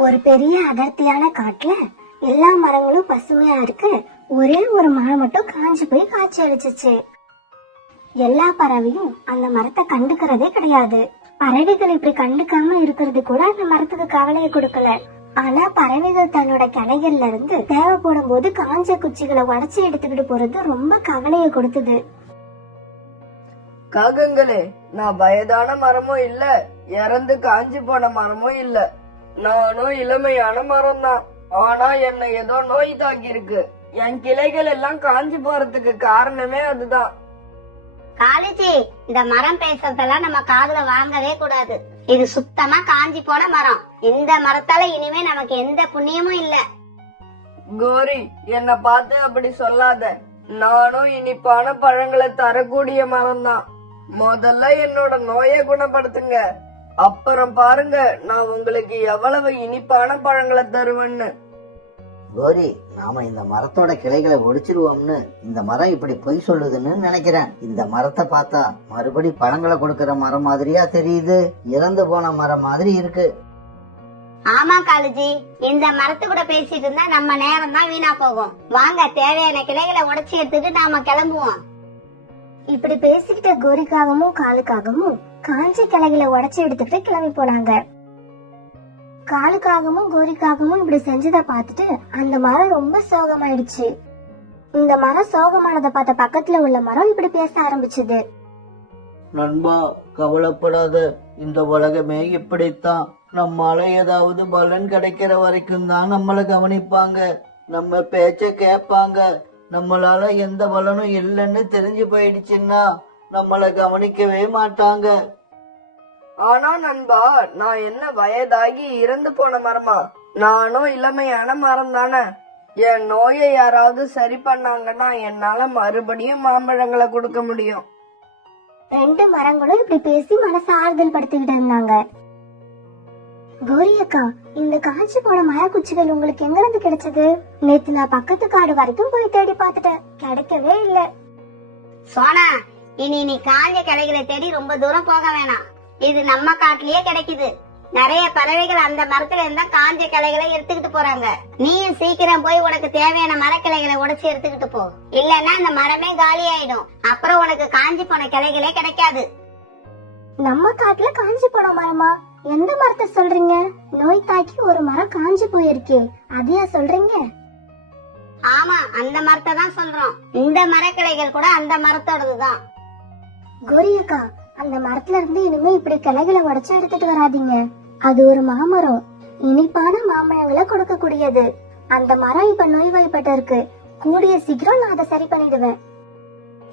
ஒரு பெரிய அடர்த்தியான காட்டுல எல்லா மரங்களும் பசுமையா இருக்கு. ஒரே ஒரு மரம் மட்டும் காஞ்சு போய் காய்ச்சி அடிச்சிச்சு. எல்லா பறவையும் அந்த மரத்தை கண்டுக்கிறதே கிடையாது. பறவைகள் இப்படி கண்டுக்காம இருக்கிறது கூட அந்த மரத்துக்கு கவலையை கொடுக்கல. ஆனா பறவைகள் தன்னோட கிளைகள்ல இருந்து தேவைப்படும் போது காஞ்ச குச்சிகளை உடைச்சி எடுத்துக்கிட்டு போறது ரொம்ப கவலையை கொடுத்தது. காகங்களே, நான் வயதான மரமும் இல்ல, இறந்து காஞ்சி போன மரமும் இல்ல. நானும் இளமையான மரம் தான். ஆனா என்ன ஏதோ நோய் தாக்கி இருக்கு. என் கிளைகள் எல்லாம் காஞ்சி போறதுக்கு காரணமே அதுதான். காலேஜி, இந்த மரம் பேசுறதெல்லாம் நம்ம காதுல வாங்கவே கூடாது. இது சுத்தமா காஞ்சி போன மரம். இந்த மரத்தால இனிமே நமக்கு எந்த புண்ணியமும் இல்ல. கோரி, என்ன பார்த்து அப்படி சொல்லாத. நானும் இனிப்பான பழங்களை தரக்கூடிய மரம் தான். முதல்ல என்னோட நோயை குணப்படுத்துங்க, அப்புறம் பாருங்க நான் உங்களுக்கு எவ்வளவு இனிப்பான பழங்களை தருவேன்னு. கோரி, நாம இந்த மரத்தோட கிளைகளை ஒடிச்சிருவோம்னு இந்த மரம் இப்படி பொய் சொல்லுதுன்னு நினைக்கிறேன். இந்த மரத்தை பார்த்தா மறுபடி பழங்களை கொடுக்கற மரம் மாதிரியா தெரியுது. இறந்து போன மரம் மாதிரி இருக்கு. ஆமா காலேஜி, இந்த மரத்து கூட பேசிட்டு இருந்தா நம்ம நேரம் தான் வீணா போகும். வாங்க, தேவையான கிளைகளை உடைச்சி எடுத்துட்டு நாம கிளம்புவோம். இப்படி பேசிக்கிட்ட கோரிக்காகவும் காலுக்காகவும் காஞ்ச கிளைகளை உடைச்சி எடுத்துக்கிட்டு கிளம்பி போனாங்க. காலுக்காகவும் கோரிக்காகவும் இப்படி செஞ்சதை பார்த்துட்டு அந்த மரம் ரொம்ப சோகமாயிடுச்சு. இந்த மரம் சோகமானதை பார்த்த பக்கத்துல உள்ள மரம் இப்படி பேச ஆரம்பிச்சது. நண்பா, கவலைப்படாத. இந்த உலகமே இப்படித்தான். நம்மால ஏதாவது பலன் கிடைக்கிற வரைக்கும் தான் நம்மளை கவனிப்பாங்க, நம்ம பேச்ச கேட்பாங்க. நம்மளால எந்த பலனும் இல்லைன்னு தெரிஞ்சு போயிடுச்சுன்னா நம்மளை கவனிக்கவே மாட்டாங்க. ஆனா நண்பா, நான் என்ன வயதாகி இறந்து போன மரமா? நானும் இளமையான மரம் தானே. என் நோயை யாராவது சரி பண்ணாங்கன்னா என்னால மறுபடியும் மாம்பழங்களை கொடுக்க முடியும். ரெண்டு மரங்களும் இப்படி பேசி மனசை ஆறுதல் படுத்திக்கிட்டு இருந்தாங்க. கோரி அக்கா, இந்த காய்ச்சி போன மரக்குச்சிகள் உங்களுக்கு எங்க இருந்து கிடைச்சது? நேத்து நான் பக்கத்து காடு வரைக்கும் போய் தேடி பார்த்துட்டேன், கிடைக்கவே இல்ல. சோனா, இனி நீ காஞ்ச கிளைகளை தேடி ரொம்ப தூரம் போக வேணாம். இது நம்ம காட்டுலயே கிடைக்குது. நிறைய பறவைகள் அந்த மரத்துல இருந்தா காஞ்ச கிளைகளை எடுத்துக்கிட்டு போறாங்க. நீயும் சீக்கிரம் போய் உனக்கு தேவையான மரக்கிளைகளை உடைச்சு எடுத்துக்கிட்டு போ. இல்லன்னா அந்த மரமே காலி ஆயிடும். அப்புறம் உனக்கு காஞ்சி போன கிளைகளே கிடைக்காது. நம்ம காட்டுல காஞ்சி போன மரமா? எந்த மரத்தை சொல்றீங்க? நோய் தாக்கி ஒரு மரம் காஞ்சி போயிருக்கே, அதையா சொல்றீங்க? ஆமா, அந்த மரத்தை தான் சொல்றோம். இந்த மரக்கிளைகள் கூட அந்த மரத்தோடதுதான். கோரி அக்கா, அந்த மரத்துல இருந்து இனிமே இப்படி கிளைகளை உடைச்சு எடுத்துட்டு வராதீங்க. அது ஒரு மாமரம், இனிப்பான மாம்பழங்களை கொடுக்க கூடியது. அந்த மரம் இப்ப நோய்வாய்ப்பட்டு இருக்கு. கூடிய சீக்கிரம் நான் அதை சரி பண்ணிடுவேன்.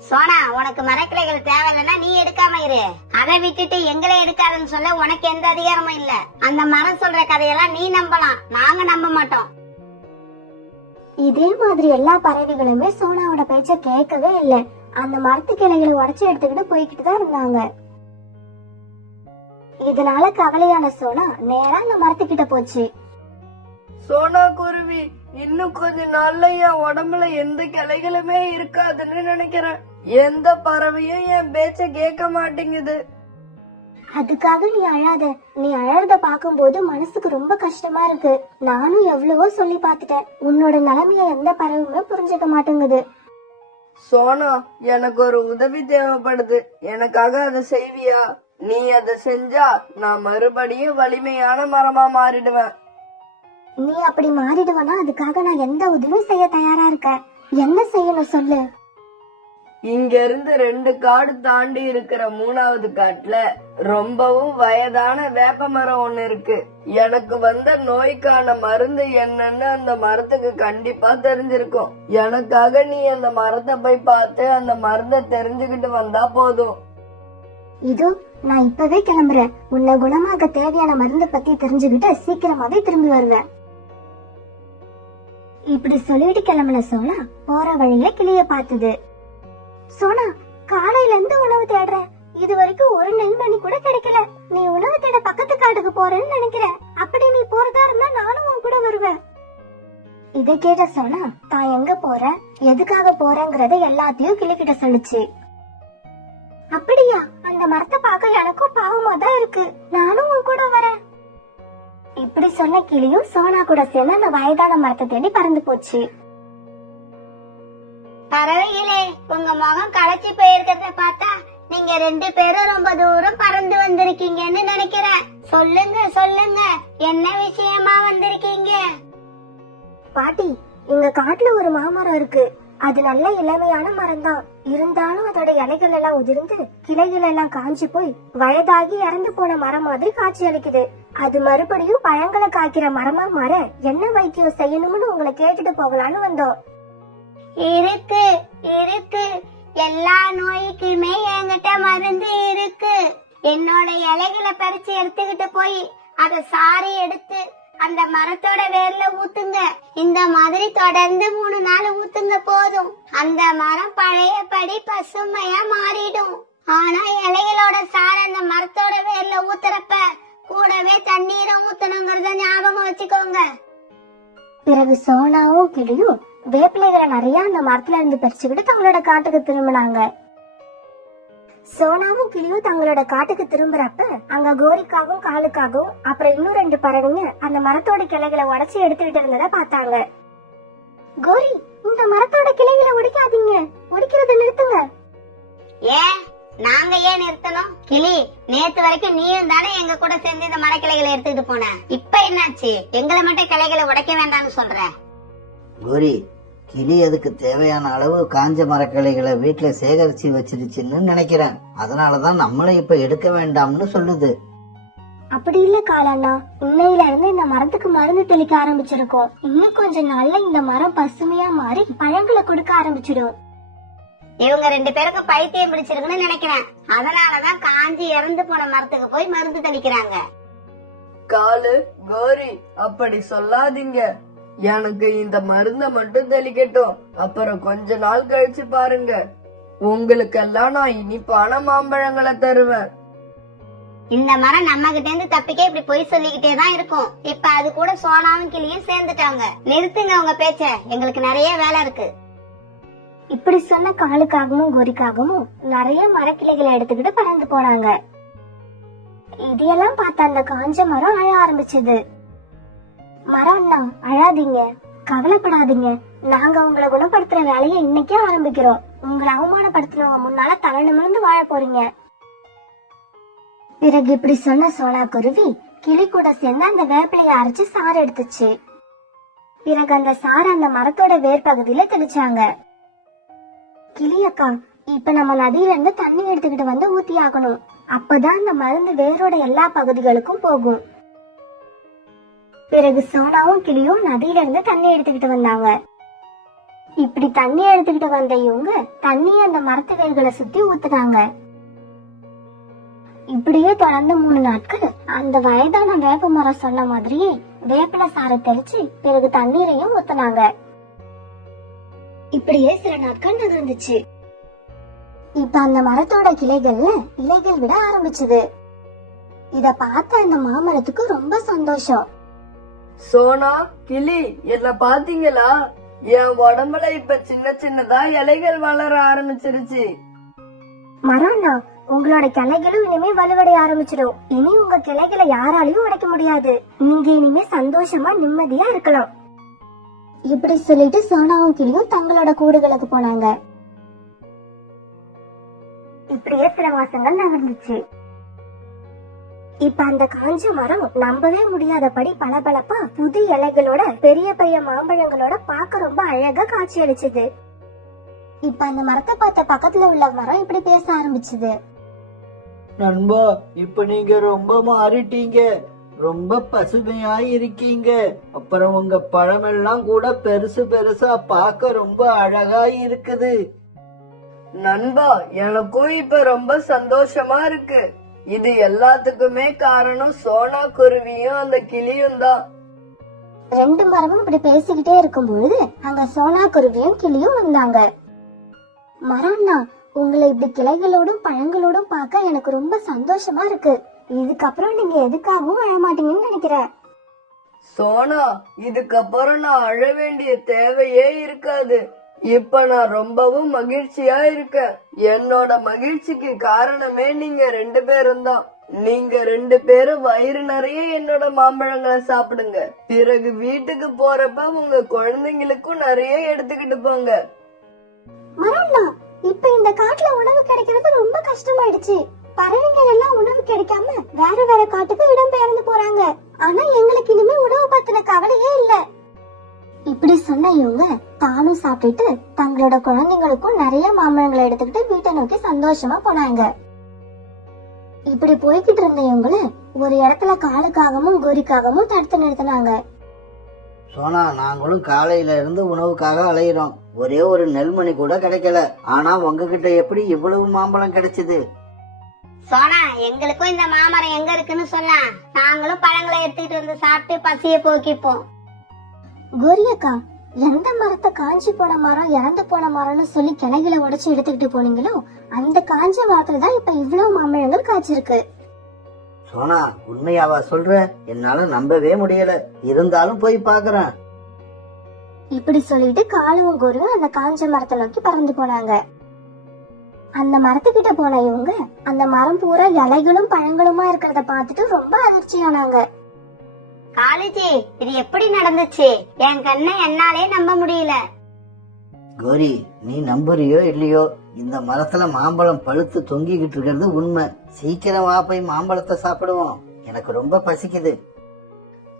சோனா, உனக்கு மரக்கிளைகள் தேவையில்லைன்னா நீ எடுக்காம இரு. அதை விட்டுட்டு எங்களை எடுக்காதுன்னு சொல்ல உனக்கு எந்த அதிகாரமும் இல்ல. அந்த மரம் சொல்ற கதையெல்லாம் நீ நம்பலாம், நாங்க நம்ப மாட்டோம். இதே மாதிரி எல்லா பறவைகளுமே சோனாவோட பேச்ச கேட்கவே இல்ல. அந்த மரத்து கிளைகளை உடைச்சு எடுத்துக்கிட்டு போய்கிட்டு தான் இருந்தாங்க. இதனால கவலையான சோனா நேரா அந்த மரத்துக்கிட்ட போச்சு. சோனா குருவி, இன்னும் கொஞ்ச நாள்ல என் உடம்புல எந்த கிளைகளுமே இருக்காதுன்னு நினைக்கிறேன். எந்த பறவையும் என் பேச்ச கேட்க மாட்டேங்குது. அதுக்காக நீ அழாத. நீ அழறத பாக்கும்போது மனசுக்கு ரொம்ப கஷ்டமா இருக்கு. நானும் எவ்வளவோ சொல்லி பாத்துட்டேன். உன்னோட நிலைமைய எந்த பறவையுமே புரிஞ்சுக்க மாட்டேங்குது. சோனா, எனக்கு ஒரு உதவி தேவைப்படுது. எனக்காக அதை செய்வியா? நீ அதை செஞ்சா நான் மறுபடியும் வலிமையான மரமா மாறிடுவேன். நீ அப்படி மாறிடுவனா அதுக்காக நான் எந்த உதவியும் செய்ய தயாரா இருக்கேன். என்ன செய்யணும் சொல்லு. இங்க இருந்து 2 காடு தாண்டி இருக்கிற 3வது காட்டுல ரொம்பவும் வயதான வேப்ப மரம் ஒண்ணு இருக்கு. எனக்கு வந்த நோய்க்கான மருந்து என்னன்னு அந்த மரத்துக்கு கண்டிப்பா தெரிஞ்சிருக்கும். எனக்காக நீ அந்த மரத்தை போய் பார்த்து அந்த மருந்தை தெரிஞ்சுக்கிட்டு வந்தா போதும். இதோ நான் இப்பவே கிளம்புறேன். உன்னை குணமாக தேவையான மருந்து பத்தி தெரிஞ்சுக்கிட்டு சீக்கிரமாவே திரும்பி வருவேன். இப்படி சொல்லிட்டு கிளம்புன சோனா போற வழியில கிளிய பார்த்தது. சோனா, காலையில இருந்து உணவு தேடுறேன். இது வரைக்கும் ஒரு நெல்மணி கூட கிடைக்கல. நீ உணவு தேட பக்கத்து காட்டுக்கு போறேன்னு நினைக்கிறேன். அப்படி நீ போறதா இருந்தா நானும் உன் கூட வருவேன். இதை கேட்ட சோனா தான் எங்க போறேன், எதுக்காக போறேங்கிறத எல்லாத்தையும் கிளிக்கிட்ட சொல்லுச்சு. அப்படியா? அந்த மரத்தை பார்க்க எனக்கும் பாவமா தான் இருக்கு. நானும் உன் கூட வரேன். இப்படி சொன்ன கிளியும் சோனா கூட சேர்ந்து அந்த வயதான மரத்தை தேடி பறந்து போச்சு. பறவைகளே, உங்க முகம் களைச்சி போயிருக்கிறத பார்த்தா நீங்க 2 பேரும் ரொம்ப தூரம் பறந்து வந்திருக்கீங்கன்னு நினைக்கிறேன். சொல்லுங்க சொல்லுங்க, என்ன விஷயமா வந்திருக்கீங்க? பாட்டி, எங்க காட்டுல ஒரு மாமரம் இருக்கு. அது நல்ல இளமையான மரம் தான். இருந்தாலும் அதோட இலைகள் எல்லாம் உதிர்ந்து கிளைகள் எல்லாம் காஞ்சி போய் வயதாகி இறந்து போன மரம் மாதிரி காட்சி அளிக்குது. அது மறுபடியும் பழங்களை காய்க்கிற மரமா மாற என்ன வைத்தியம் செய்யணும்னு உங்களை கேட்டுட்டு போகலான்னு வந்தோம். இருக்கு இருக்கு, எல்லா நோய்க்குமே என்கிட்ட மருந்து இருக்கு. என்னோட இலைகளை பறிச்சு எடுத்துக்கிட்டு போய் அத சாரி எடுத்து அந்த மரத்தோட வேர்ல ஊத்துங்க. இந்த மாதிரி தொடர்ந்து 3 நாள் ஊத்துங்க போதும். அந்த மரம் பழையபடி பசுமையா மாறிடும். ஆனா இலைகளோட சாறு அந்த மரத்தோட வேர்ல ஊத்துறப்ப கூடவே தண்ணீரும் ஊத்தணுங்கிறத ஞாபகம் வச்சுக்கோங்க. பிறகு சோனாவும் கிளியும் வேப்பிலைகளை நிறைய அந்த மரத்துல இருந்து பறிச்சுக்கிட்டு தங்களோட காட்டுக்கு திரும்பினாங்க. சோனாவும் கிளியும் தங்களோட காட்டுக்கு திரும்புறப்ப அங்க கோரிக்காகவும் காலுக்காகவும் அப்புறம் இன்னும் 2 பறவைங்க அந்த மரத்தோட கிளைகளை உடைச்சு எடுத்துக்கிட்டு இருந்ததை பார்த்தாங்க. கோரி, இந்த மரத்தோட கிளைகளை உடைக்காதீங்க, உடைக்கிறத நிறுத்துங்க. ஏன் நாங்க ஏன் நிறுத்தணும்? கிளி, நேத்து வரைக்கும் நீயும் தானே எங்க கூட சேர்ந்து இந்த மரக்கிளைகளை எடுத்துக்கிட்டு போன. இப்ப என்னாச்சு? எங்களை மட்டும் கிளைகளை உடைக்க வேண்டாம்னு சொல்ற? கோரி, கிளி அதுக்கு தேவையான அளவு காஞ்ச மரக்கிளைகளை வீட்டுல சேகரிச்சு வச்சிருச்சுன்னு நினைக்கிறேன். அதனாலதான் நம்மளை இப்ப எடுக்க வேண்டாம்னு சொல்லுது. அப்படி இல்ல காலண்ணா, இன்னையில இருந்து இந்த மரத்துக்கு மருந்து தெளிக்க ஆரம்பிச்சிருக்கோம். இன்னும் கொஞ்ச நாள்ல இந்த மரம் பசுமையா மாறி பழங்களை கொடுக்க ஆரம்பிச்சிடும். இவங்க 2 பேருக்கும் பைத்தியம் பிடிச்சிருக்குன்னு நினைக்கிறேன். அதனாலதான் காஞ்சி இறந்து போன மரத்துக்கு போய் மருந்து தெளிக்கிறாங்க. காலு, கோரி, அப்படி சொல்லாதீங்க. எனக்கு இந்த மருந்த மட்டும் தெளிக்கட்டும். அப்புறம் கொஞ்ச நாள் கழிச்சு பாருங்க, உங்களுக்கெல்லாம் நான் இனிப்பான மாம்பழங்களை தருவேன். இந்த மரம் நம்ம கிட்ட இருந்து தப்பிக்க இப்படி பொய் சொல்லிக்கிட்டே தான் இருக்கும். இப்ப அது கூட சோனாவும் கிளியும் சேர்ந்துட்டாங்க. நிறுத்துங்க உங்க பேச்ச, எங்களுக்கு நிறைய வேலை இருக்கு. இப்படி சொன்ன காலுக்காகவும் கோரிக்காகவும் நிறைய மரக்கிளைகளை எடுத்துக்கிட்டு பறந்து போனாங்க. இதையெல்லாம் பார்த்த அந்த காஞ்ச மரம் அழ ஆரம்பிச்சது. மரம்னா, அழாதீங்க, கவலைப்படாதீங்க. நாங்க உங்களை குணப்படுத்துற வேலையை இன்னைக்கே ஆரம்பிக்கிறோம். உங்களை அவமானப்படுத்தினவங்க முன்னால தலை நிமிர்ந்து வாழ போறீங்க. பிறகு இப்படி சொன்ன சோனா குருவி கிளி கூட சேர்ந்து அந்த வேப்பிலையை அரைச்சு சாறு எடுத்துச்சு. பிறகு அந்த சாறு அந்த மரத்தோட வேர் பகுதியில தெளிச்சாங்க. கிளியக்கா, இப்ப நம்ம நதியில இருந்து தண்ணி எடுத்துக்கிட்டு வந்து ஊத்தி ஆகணும். அப்பதான் அந்த மருந்து வேரோட எல்லா பகுதிகளுக்கும் போகும். பிறகு சோனாவும் கிளியும் நதியில இருந்து தண்ணி எடுத்துக்கிட்டு வந்தாங்க. இப்படி தண்ணி எடுத்துக்கிட்டு வந்த இவங்க தண்ணிய அந்த மரத்து வேர்களை சுத்தி ஊத்துனாங்க. இப்படியே தொடர்ந்து 3 நாட்கள் அந்த வயதான வேப்ப மரம் சொன்ன மாதிரியே வேப்பில சாரை தெளிச்சு பிறகு தண்ணீரையும் ஊத்துனாங்க. இப்படியே சில நாட்கள் நகர்ந்துச்சு. இப்ப அந்த மரத்தோட கிளைகள்ல இலைகள் விட ஆரம்பிச்சது. இத பார்த்த அந்த மாமரத்துக்கு ரொம்ப சந்தோஷம். சோனா, கிளி, என்ன பாத்தீங்களா? என் உடம்புல இப்ப சின்ன சின்னதா இலைகள் வளர ஆரம்பிச்சிருச்சு. மரம்னா, உங்களோட கிளைகளும் இனிமே வலுவடைய ஆரம்பிச்சிடும். இனி உங்க கிளைகளை யாராலையும் உடைக்க முடியாது. நீங்க இனிமே சந்தோஷமா நிம்மதியா இருக்கலாம். இப்படி சொல்லிட்டு சோனாவும் கிளியும் தங்களோட கூடுகளுக்கு போனாங்க. இப்படியே சில மாசங்கள் நகர்ந்துச்சு. இப்ப அந்த காஞ்ச மரம் நம்பவே முடியாதபடி பளபளப்பா புது இலைகளோட பெரிய பெரிய மாம்பழங்களோட பார்க்க ரொம்ப அழகா காட்சி அளிச்சது. இப்ப அந்த மரத்தை பார்த்த பக்கத்துல உள்ள மரம் இப்படி பேச ஆரம்பிச்சது. நண்பா, இப்ப நீங்க ரொம்ப மாறிட்டீங்க, ரொம்ப பசுமையா இருக்கீங்க. அப்புறம் உங்க பழமெல்லாம் கூட பெருசு பெருசா பார்க்க ரொம்ப அழகா இருக்குது. நண்பா, எனக்கும் இப்ப ரொம்ப சந்தோஷமா இருக்கு. இது எல்லாத்துக்குமே காரணம் சோனா குருவியும் அந்த கிளியும் தான். 2 மரமும் இப்படி பேசிக்கிட்டே இருக்கும் பொழுது அங்க சோனா குருவியும் கிளியும் வந்தாங்க. மரம்னா, உங்களை இப்படி கிளைகளோடும் பழங்களோடும் பார்க்க எனக்கு ரொம்ப சந்தோஷமா இருக்கு. இதுக்கப்புறம் நீங்க எதுக்காகவும் அழ மாட்டீங்கன்னு நினைக்கிறேன். சோனா, இதுக்கப்புறம் நான் அழ வேண்டிய தேவையே இருக்காது. இப்ப நான் ரொம்பவும் மகிழ்ச்சியா இருக்கேன். என்னோட மகிழ்ச்சிக்கு காரணமே நீங்க 2 பேரும் தான். நீங்க 2 பேரும் வயிறு நிறைய என்னோட மாம்பழங்களை சாப்பிடுங்க. பிறகு வீட்டுக்கு போறப்ப உங்க குழந்தைங்களுக்கும் நிறைய எடுத்துக்கிட்டு போங்க. மரம்னா இப்ப இந்த காட்டுல உணவு கிடைக்கிறது ரொம்ப கஷ்டமாயிடுச்சு. பறவைகள் எல்லாம் உணவு கிடைக்காம வேற வேற காட்டுக்கு இடம் பெயர்ந்து போறாங்க. ஆனா எங்களுக்கு இனிமே உணவு பத்தின கவலையே இல்ல. இப்படி சொன்ன இவங்க தானும் சாப்பிட்டுட்டு தங்களோட குழந்தைங்களுக்கும் நிறைய மாம்பழங்களை எடுத்துக்கிட்டு வீட்டை நோக்கி சந்தோஷமா போனாங்க. இப்படி போய்கிட்டு இருந்த இவங்கள ஒரு இடத்துல காலுக்காகவும் கோரிக்காகவும் தடுத்து நிறுத்தினாங்க. சோனா, நாங்களும் காலையில இருந்து உணவுக்காக அலையிறோம். ஒரே ஒரு நெல்மணி கூட கிடைக்கல. ஆனா உங்ககிட்ட எப்படி இவ்வளவு மாம்பழம் கிடைச்சது? சோனா, எங்களுக்கும் இந்த மாமரம் எங்க இருக்குன்னு சொன்னா நாங்களும் பழங்களை எடுத்துக்கிட்டு வந்து சாப்பிட்டு பசிய போக்கிப்போம். கோரியக்கா, எந்த மரத்தை காஞ்சி போன மரம் இறந்து போன மரம்னு சொல்லி கிளைகளை உடைச்சு எடுத்துக்கிட்டு போனீங்களோ அந்த காஞ்ச மரத்துல தான் இப்ப இவ்வளவு மாம்பழங்கள் காய்ச்சிருக்கு. சோனா, உண்மையாவா சொல்ற? என்னால நம்பவே முடியல. இருந்தாலும் போய் பாக்குறேன். இப்படி சொல்லிட்டு காலுவும் கோரியும் அந்த காஞ்ச மரத்தை நோக்கி பறந்து போனாங்க. அந்த மரத்துக்கிட்ட போன இவங்க அந்த மரம் பூரா இலைகளும் பழங்களுமா இருக்கிறத பார்த்துட்டு ரொம்ப அதிர்ச்சியானாங்க. காலேஜி, இது எப்படி நடந்துச்சு? என் கண்ணை என்னாலே நம்ப முடியல. கோரி, நீ நம்புறியோ இல்லையோ, இந்த மரத்துல மாம்பழம் பழுத்து தொங்கிக்கிட்டு இருக்கிறது உண்மை. சீக்கிரம் வா, போய் மாம்பழத்தை சாப்பிடுவோம். எனக்கு ரொம்ப பசிக்குது.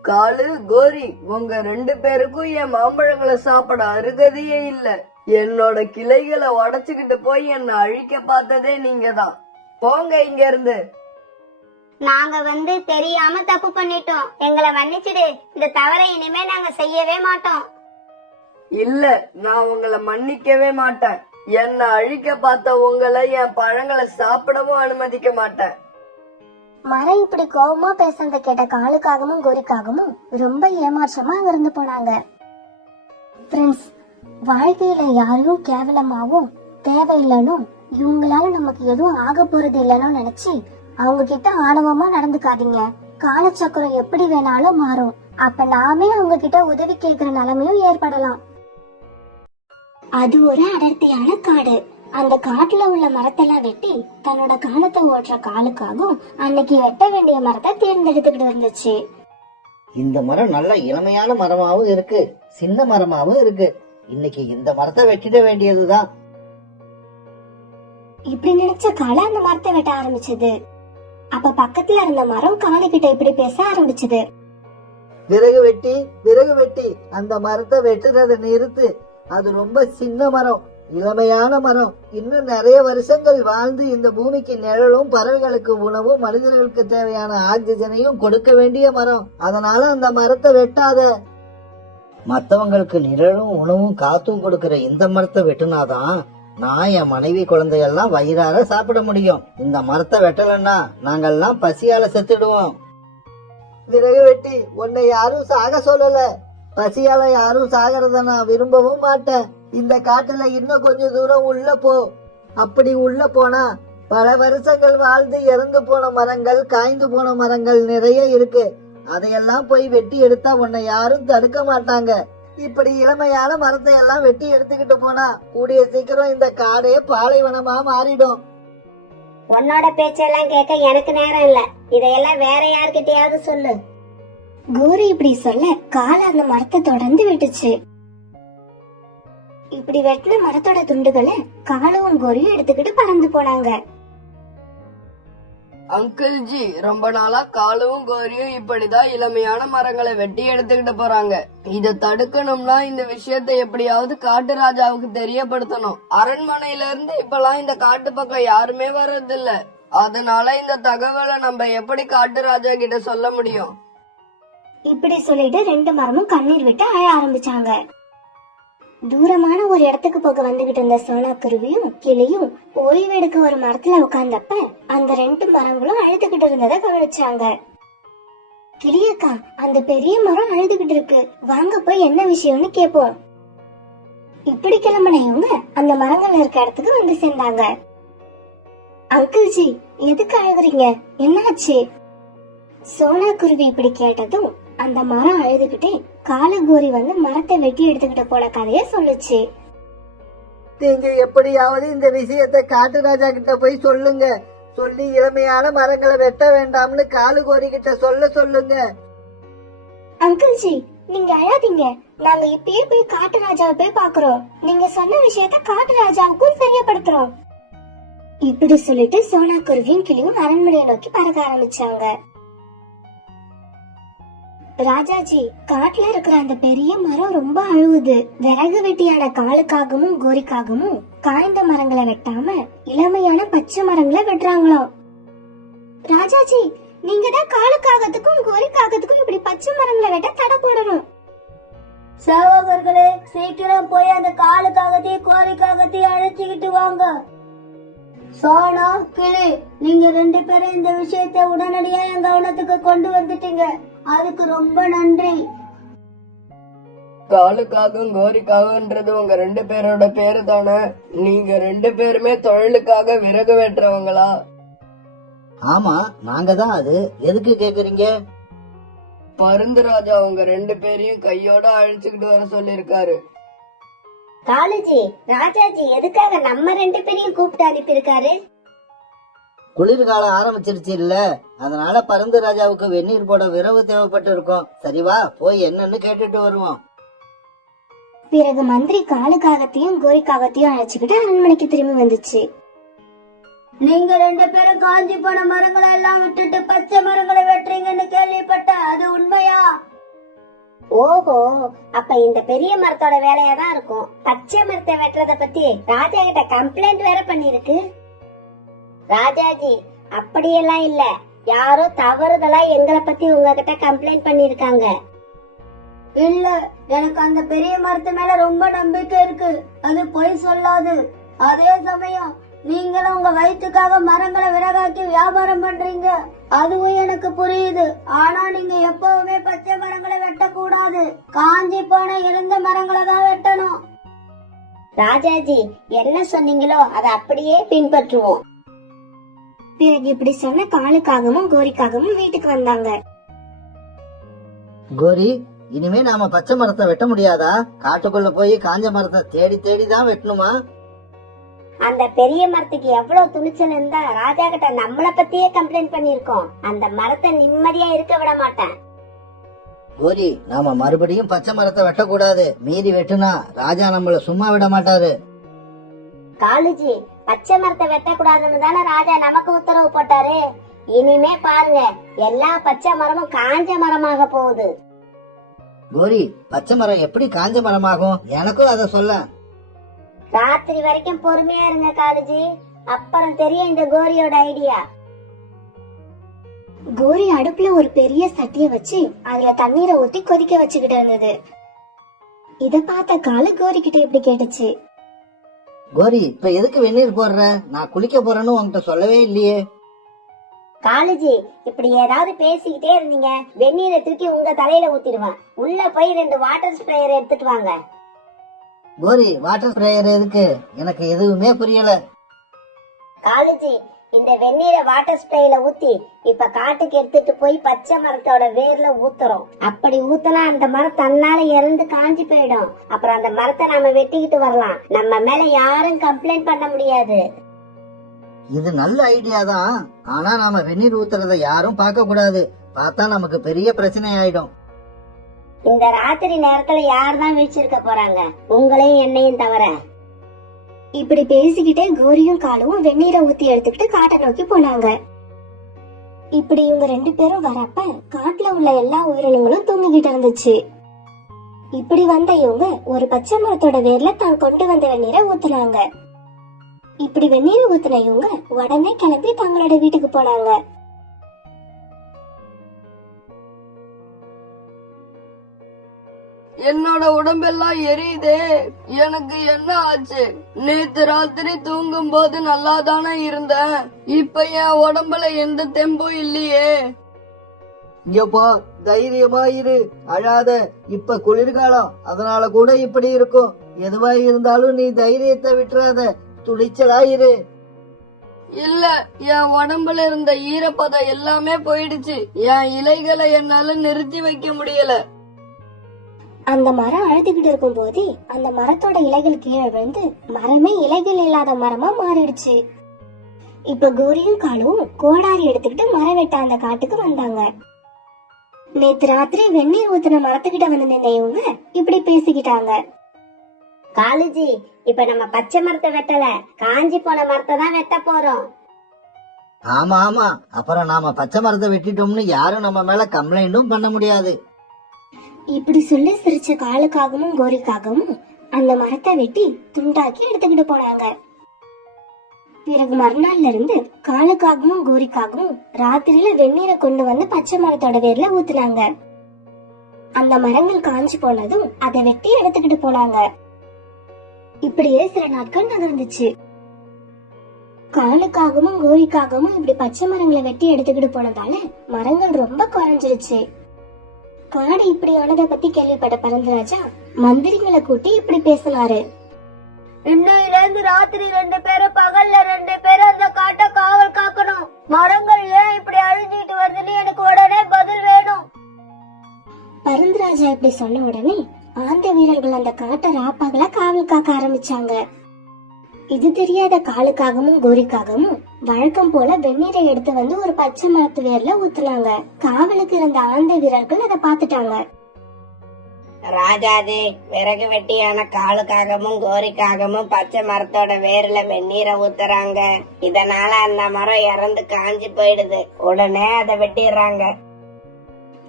காலு, கோரி, உங்க 2 பேருக்கும் என் மாம்பழங்களை சாப்பிட அருகதையே இல்ல. என்னோட கிளைகளை உடைச்சுக்கிட்டு போய் என்ன அழிக்க பார்த்ததே நீங்க தான். போங்க இங்க இருந்து. நாங்க தெரியாம தப்பு பண்ணிட்டோம். எங்களை மன்னிச்சிடு. இந்த தவறை இனிமே நாங்க செய்யவே மாட்டோம். இல்ல, நான் உங்களை மன்னிக்கவே மாட்டேன். என்ன அழிக்க பார்த்த உங்களை என் பழங்களை சாப்பிடவும் அனுமதிக்க மாட்டேன். மரம் இப்படி கோபமா பேசுறத கேட்ட காலுக்காகவும் கோரிக்காகவும் ரொம்ப ஏமாற்றமா இருந்து போனாங்க. ஃப்ரெண்ட்ஸ், வாழ்க்கையில யாரையும் கேவலமாவும் தேவையில்லைன்னு இவங்களால நமக்கு எதுவும் ஆக போறது இல்லைன்னு நினைச்சு அவங்க கிட்ட ஆணவமா நடந்துக்காதீங்க. காலச்சக்கரம் எப்படி வேணாலும் மாறும். அப்ப நாமே அவங்க கிட்ட உதவி கேட்கிற நிலைமையும் ஏற்படலாம். அது ஒரு அடர்த்தியான காடு. அந்த காட்டுல உள்ள மரத்தெல்லாம் வெட்டி தன்னோட காலத்தை ஓட்டுற காலுக்காகவும் அன்னைக்கு வெட்ட வேண்டிய மரத்தை தேர்ந்தெடுத்துக்கிட்டு இருந்துச்சு. இந்த மரம் நல்ல இளமையான மரமாவும் இருக்கு, சின்ன மரமாவும் இருக்கு. இன்னைக்கு இந்த மரத்தை வெட்டிட வேண்டியதுதான். இப்படி நினைச்ச கால அந்த மரத்தை வெட்ட ஆரம்பிச்சது. அப்ப பக்கத்துல இருந்த மரம் காலு கிட்ட இப்படி பேச ஆரம்பிச்சது. விறகு வெட்டி அந்த மரத்தை வெட்டுறதை நிறுத்து. அது ரொம்ப சின்ன மரம், இளமையான மரம். இன்னும் நிறைய வருஷங்கள் வாழ்ந்து இந்த பூமிக்கு நிழலும் பறவைகளுக்கு உணவும் மனிதர்களுக்கு தேவையான ஆக்சிஜனையும் கொடுக்க வேண்டிய மரம். அதனால அந்த மரத்தை வெட்டாத. மத்தவங்களுக்கு நிழலும் உணவும் காத்தும் கொடுக்கிற இந்த மரத்தை வெட்டுனாதான் நான் என் மனைவி குழந்தையெல்லாம் வயிறார சாப்பிட முடியும். இந்த மரத்தை வெட்டலன்னா நாங்கெல்லாம் பசியால செத்துடுவோம். விறகு வெட்டி, உன்னை யாரும் சாக சொல்லல. பசியால யாரும் சாகிறத நான் விரும்பவும் மாட்டேன். இந்த காட்டுல இன்னும் கொஞ்சம் தூரம் உள்ள போ. அப்படி உள்ள போனா பல வருஷங்கள் வாழ்ந்து இறந்து போன மரங்கள், காய்ந்து போன மரங்கள் நிறைய இருக்கு. அதையெல்லாம் போய் வெட்டி எடுத்தா உன்னை யாரும் தடுக்க மாட்டாங்க. இப்படி இளமையான மரத்தை எல்லாம் வெட்டி எடுத்துக்கிட்டு போனா கூடிய சீக்கிரம் இந்த காடே பாலைவனமா மாறிடும். உன்னோட பேச்செல்லாம் கேட்க எனக்கு நேரம் இல்ல. இதையெல்லாம் வேற யார்கிட்டயாவது சொல்லு. கோரி இப்படி சொல்ல கால அந்த மரத்தை தொடர்ந்து வெட்டுச்சு. இப்படி வெட்டின மரத்தோட துண்டுகளை காலவும் கோரியும் எடுத்துக்கிட்டு பறந்து போனாங்க. அங்கிள் ஜி, ரொம்ப நாளா காலுவும் கோரியும் இப்படிதான் இளமையான மரங்களை வெட்டி எடுத்துக்கிட்டு போறாங்க. இத தடுக்கணும்னா இந்த விஷயத்தை எப்படியாவது காட்டு ராஜாவுக்கு தெரியப்படுத்தணும். அரண்மனையில இருந்து இப்பெல்லாம் இந்த காட்டு பக்கம் யாருமே வர்றதில்ல. அதனால இந்த தகவலை நம்ம எப்படி காட்டு ராஜா கிட்ட சொல்ல முடியும்? இப்படி சொல்லிட்டு 2 மரமும் கண்ணீர் விட்டு அழ ஆரம்பிச்சாங்க. தூரமான ஒரு இடத்துக்கு போக வந்துகிட்டு இருந்த சோனா குருவியும் கிளியும் ஓய்வெடுக்க ஒரு மரத்துல உட்கார்ந்தப்ப அந்த 2 மரங்களும் அழுதுகிட்டு இருந்ததை கவனிச்சாங்க. கிளியக்கா, அந்த பெரிய மரம் அழுதுகிட்டு இருக்கு, வாங்க போய் என்ன விஷயம்னு கேப்போம். இப்படி கிளம்பின இவங்க அந்த மரங்கள் இருக்க இடத்துக்கு வந்து சேர்ந்தாங்க. அங்கிள் ஜி, எதுக்கு அழுகுறீங்க? என்னாச்சு? சோனா குருவி இப்படி கேட்டதும் அந்த மரம் அழுதுகிட்டே காலகோரி வந்து மரத்தை வெட்டி எடுத்துக்கிட்டு போன கதைய சொல்லுச்சு. நீங்க எப்படியாவது இந்த விஷயத்தை காட்டு ராஜா கிட்ட போய் சொல்லுங்க. சொல்லி இளமையான மரங்களை வெட்ட வேண்டாம்னு காலு கோரிக்கிட்ட சொல்லுங்க. அங்கிள் ஜி, நீங்க அழாதீங்க. நாங்க இப்பயே போய் காட்டு ராஜாவை போய் பாக்குறோம். நீங்க சொன்ன விஷயத்த காட்டு ராஜாவுக்கும் தெரியப்படுத்துறோம். இப்படி சொல்லிட்டு சோனா குருவியும் கிளியும் அரண்மனையை நோக்கி பறக்க ஆரம்பிச்சாங்க. ராஜாஜி, காட்டுல இருக்கிற அந்த பெரிய மரம் ரொம்ப அழுவுது. விறகு வெட்டியான காலுக்காகவும் கோரிக்காகவும் காய்ந்த மரங்களை வெட்டாம இளமையான பச்சை மரங்களை வெட்டுறாங்களாம். ராஜாஜி, நீங்க தான் காலுக்காகத்துக்கும் கோரிக்காகத்துக்கும் இப்படி பச்சை மரங்களை வெட்ட தடை போடணும். சேவகர்களே, சீக்கிரம் போய் அந்த காலுக்காகத்தையும் கோரிக்காகத்தையும் அழைச்சிக்கிட்டு வாங்க. சோனா, கிளி, நீங்க 2 பேரும் இந்த விஷயத்தை உடனடியா என் கவனத்துக்கு கொண்டு வந்துட்டீங்க. அதுக்கு ரொம்ப நன்றி. காலுக்காகவும் கோரிக்காகன்றது உங்க 2 பேரோட பேரு தானே? நீங்க 2 பேருமே தொழிலுக்காக விறகு வெட்டுறவங்களா? ஆமா, நாங்க தான். அது எதுக்கு கேக்குறீங்க? பருந்து ராஜா உங்க 2 பேரையும் கையோட அழைச்சுக்கிட்டு வர சொல்லிருக்காரு. காலுஜி, ராஜாஜி எதுக்காக நம்ம 2 பேரையும் கூப்பிட்டு அனுப்பியிருக்காரு? குளிர்காலம் ஆரம்பிச்சிருச்சு இல்ல, அதனால பருந்து ராஜாவுக்கு வெந்நீர் போட விரவு தேவைப்பட்டு இருக்கோம். சரிவா, போய் என்னன்னு கேட்டுட்டு வருவோம். பிறகு மந்திரி காலுக்காகத்தையும் கோரிக்காகத்தையும் அழைச்சுக்கிட்டு அரண்மனைக்கு திரும்பி வந்துச்சு. நீங்க 2 பேரும் காஞ்சி போன மரங்களை எல்லாம் விட்டுட்டு பச்சை மரங்களை வெட்டுறீங்கன்னு கேள்விப்பட்ட, அது உண்மையா? ஓஹோ, அப்ப இந்த பெரிய மரத்தோட வேலையா தான் இருக்கும். பச்சை மரத்தை வெட்டுறத பத்தி ராஜா கிட்ட கம்ப்ளைண்ட் வேற பண்ணிருக்கு. ராஜாஜி, அப்படியெல்லாம் இல்ல. யாரோ தவறுதலா எங்களை பத்தி உங்ககிட்ட கம்ப்ளைண்ட் பண்ணிருக்காங்க. இல்ல, எனக்கு அந்த பெரிய மரத்து மேல ரொம்ப நம்பிக்கை இருக்கு. அது பொய் சொல்லாது. அதே சமயம் நீங்களும் உங்க வயிற்றுக்காக மரங்களை விறகாக்கி வியாபாரம் பண்றீங்க, அதுவும் எனக்கு புரியுது. ஆனா நீங்க எப்பவுமே பச்சை மரங்களை வெட்டக்கூடாது. காஞ்சி போன இறந்த மரங்களை தான் வெட்டணும். ராஜாஜி, என்ன சொன்னீங்களோ அதை அப்படியே பின்பற்றுவோம். பிறகு இப்படி சொன்ன காலுக்காகவும் கோரிக்காகவும் வீட்டுக்கு வந்தாங்க. கோரி, இனிமே நாம பச்சை மரத்தை வெட்ட முடியாதா? காட்டுக்குள்ள போய் காஞ்ச மரத்தை தேடி தேடி தான் வெட்டணுமா? அந்த பெரிய மரத்துக்கு எவ்வளவு துணிச்சல் இருந்தா ராஜா கிட்ட நம்மள பத்தியே கம்ப்ளைண்ட் பண்ணிருக்கோம். அந்த மரத்தை நிம்மதியா இருக்க விட மாட்டேன். கோரி, நாம மறுபடியும் பச்சை மரத்தை வெட்டக்கூடாது. மீறி வெட்டுனா ராஜா நம்மள சும்மா விட மாட்டாரு. காலுஜி, பச்சை மரத்தை வெட்டக்கூடாதுன்னு தானே ராஜா நமக்கு உத்தரவு போட்டாரு. இனிமே பாருங்க, எல்லா பச்சை மரமும் காஞ்ச மரமாக போகுது. கோரி, பச்சை மரம் எப்படி காஞ்ச மரமாகும்? எனக்கும் அதை சொல்ல. ராத்திரி வரைக்கும் பொறுமையா இருங்க காலுஜி, அப்புறம் தெரியும் இந்த கோரியோட ஐடியா. கோரி அடுப்புல ஒரு பெரிய சட்டிய வச்சு அதுல தண்ணீரை ஊத்தி கொதிக்க வச்சுக்கிட்டு இருந்தது. இத பார்த்த காலு கோரி கிட்ட இப்படி கேட்டுச்சு. கோரி, இப்ப எதுக்கு வெந்நீர் போடுற? நான் குளிக்க போறேன்னு உன்கிட்ட சொல்லவே இல்லையே. காலுஜி, இப்படி ஏதாவது பேசிக்கிட்டே இருந்தீங்க, வெந்நீரை தூக்கி உங்க தலையில ஊத்திடுவேன். உள்ள போய் 2 வாட்டர் ஸ்ப்ரேயர் எடுத்துட்டு வாங்க. கோரி, வாட்டர் ஸ்ப்ரேயர் எதுக்கு? எனக்கு எதுவுமே புரியல. காலுஜி, இந்த வெந்நீரை வாட்டர் ஸ்ப்ரேல ஊத்தி இப்ப காட்டுக்கு எடுத்துட்டு போய் பச்சை மரத்தோட வேர்ல ஊத்துறோம். அப்படி ஊத்தினா அந்த மரம் தன்னால இறந்து காஞ்சி போயிடும். அப்புறம் அந்த மரத்தை நாம வெட்டிக்கிட்டு வரலாம். நம்ம மேல யாரும் கம்ப்ளைண்ட் பண்ண முடியாது. இது நல்ல ஐடியா தான். ஆனா நாம வெந்நீர் ஊத்துறத யாரும் பார்க்க கூடாது. பார்த்தா நமக்கு பெரிய பிரச்சனை ஆயிடும். இந்த ராத்திரி நேரத்துல யார்தான் வீழ்ச்சிருக்க போறாங்க, உங்களையும் என்னையும் தவிர. இப்படி பேசிக்கிட்டே கோரியும் காலும் வெந்நீரை ஊத்தி எடுத்துக்கிட்டு காட்டை நோக்கி போனாங்க. இப்படி இவங்க 2 பேரும் வரப்ப காட்டுல உள்ள எல்லா உயிரினங்களும் தூங்கிக்கிட்டு இருந்துச்சு. இப்படி வந்த இவங்க ஒரு பச்சை மரத்தோட வேர்ல தான் கொண்டு வந்த வெந்நீரை ஊத்துனாங்க. இப்படி வெந்நீரை ஊத்துன இவங்க உடனே கிளம்பி தங்களோட வீட்டுக்கு போனாங்க. என்னோட உடம்பெல்லாம் எரியுதே, எனக்கு என்ன ஆச்சு? நேத்து ராத்திரி தூங்கும் போது நல்லா தானே இருந்தேன். இப்ப என் உடம்புல எந்த தெம்பும் இல்லையே. இங்கப்பா, தைரியமா இரு, அழாத. இப்ப குளிர்காலம், அதனால கூட இப்படி இருக்கும். எதுவா இருந்தாலும் நீ தைரியத்தை விட்டுறாத, துணிச்சலா இரு. இல்ல, என் உடம்புல இருந்த ஈரப்பதம் எல்லாமே போயிடுச்சு. என் இலைகளை என்னால நிறுத்தி வைக்க முடியல. அந்த மரம் அழுதுகிட்டு இருக்கும் போதே அந்த மரத்தோட இலைகள் கீழே விழுந்து மரமே இலைகள் இல்லாத மரமா மாறிடுச்சு. இப்ப கோரியும் காலுவும் கோடாரி எடுத்துக்கிட்டு மரம் வெட்ட அந்த காட்டுக்கு வந்தாங்க. நேத்து ராத்திரி வெந்நீர் ஊத்துன மரத்துக்கிட்ட வந்து நின்ன இவங்க இப்படி பேசிக்கிட்டாங்க. காலுஜி, இப்ப நம்ம பச்சை மரத்தை வெட்டல, காஞ்சி போன மரத்தை தான் வெட்ட போறோம். ஆமா ஆமா, அப்புறம் நாம பச்சை மரத்தை வெட்டிட்டோம்னு யாரும் நம்ம மேல கம்ப்ளைண்டும் பண்ண முடியாது. இப்படி சொல்லி சிரிச்ச காலுக்காகவும் கோரிக்காகவும் அந்த மரத்தை வெட்டி துண்டாக்கி எடுத்துக்கிட்டு போனாங்க. பிறகு மறுநாள்ல இருந்து காலுக்காகவும் கோரிக்காகவும் ராத்திரியில வெந்நீரை கொண்டு வந்து பச்சை மரத்தோட வேர்ல ஊத்துனாங்க. அந்த மரங்கள் காஞ்சி போனதும் அதை வெட்டி எடுத்துக்கிட்டு போனாங்க. இப்படியே சில நாட்கள் நகர்ந்துச்சு. காலுக்காகவும் கோரிக்காகவும் இப்படி பச்சை மரங்களை வெட்டி எடுத்துக்கிட்டு போனதால மரங்கள் ரொம்ப குறைஞ்சிருச்சு. காடு இப்படி ஆனதை பத்தி கேள்விப்பட்ட பரந்தராஜா மந்திரிகளை கூட்டி இப்படி பேசினாரு. இன்னையில இருந்து ராத்திரி 2 பேரும் பகல்ல 2 பேரும் அந்த காட்டை காவல் காக்கணும். மரங்கள் ஏன் இப்படி அழிஞ்சிட்டு வருதுன்னு எனக்கு உடனே பதில் வேணும். பரந்தராஜா இப்படி சொன்ன உடனே ஆந்த வீரர்கள் அந்த காட்டை ராப்பாகல காவல் காக்க ஆரம்பிச்சாங்க. இது தெரியாத காலுக்காகவும் கோரிக்காகவும் வழக்கம் போல வெந்நீரை எடுத்து வந்து ஒரு பச்சை மரத்து வேர்ல ஊத்துனாங்க. காவலுக்கு இருந்த ஆந்த வீரர்கள் அதை பாத்துட்டாங்க. ராஜாஜி, விறகு வெட்டியான காலுக்காகவும் கோரிக்காகவும் பச்சை மரத்தோட வேர்ல வெந்நீரை ஊத்துறாங்க. இதனால அந்த மரம் இறந்து காஞ்சி போயிடுது. உடனே அதை வெட்டிடுறாங்க.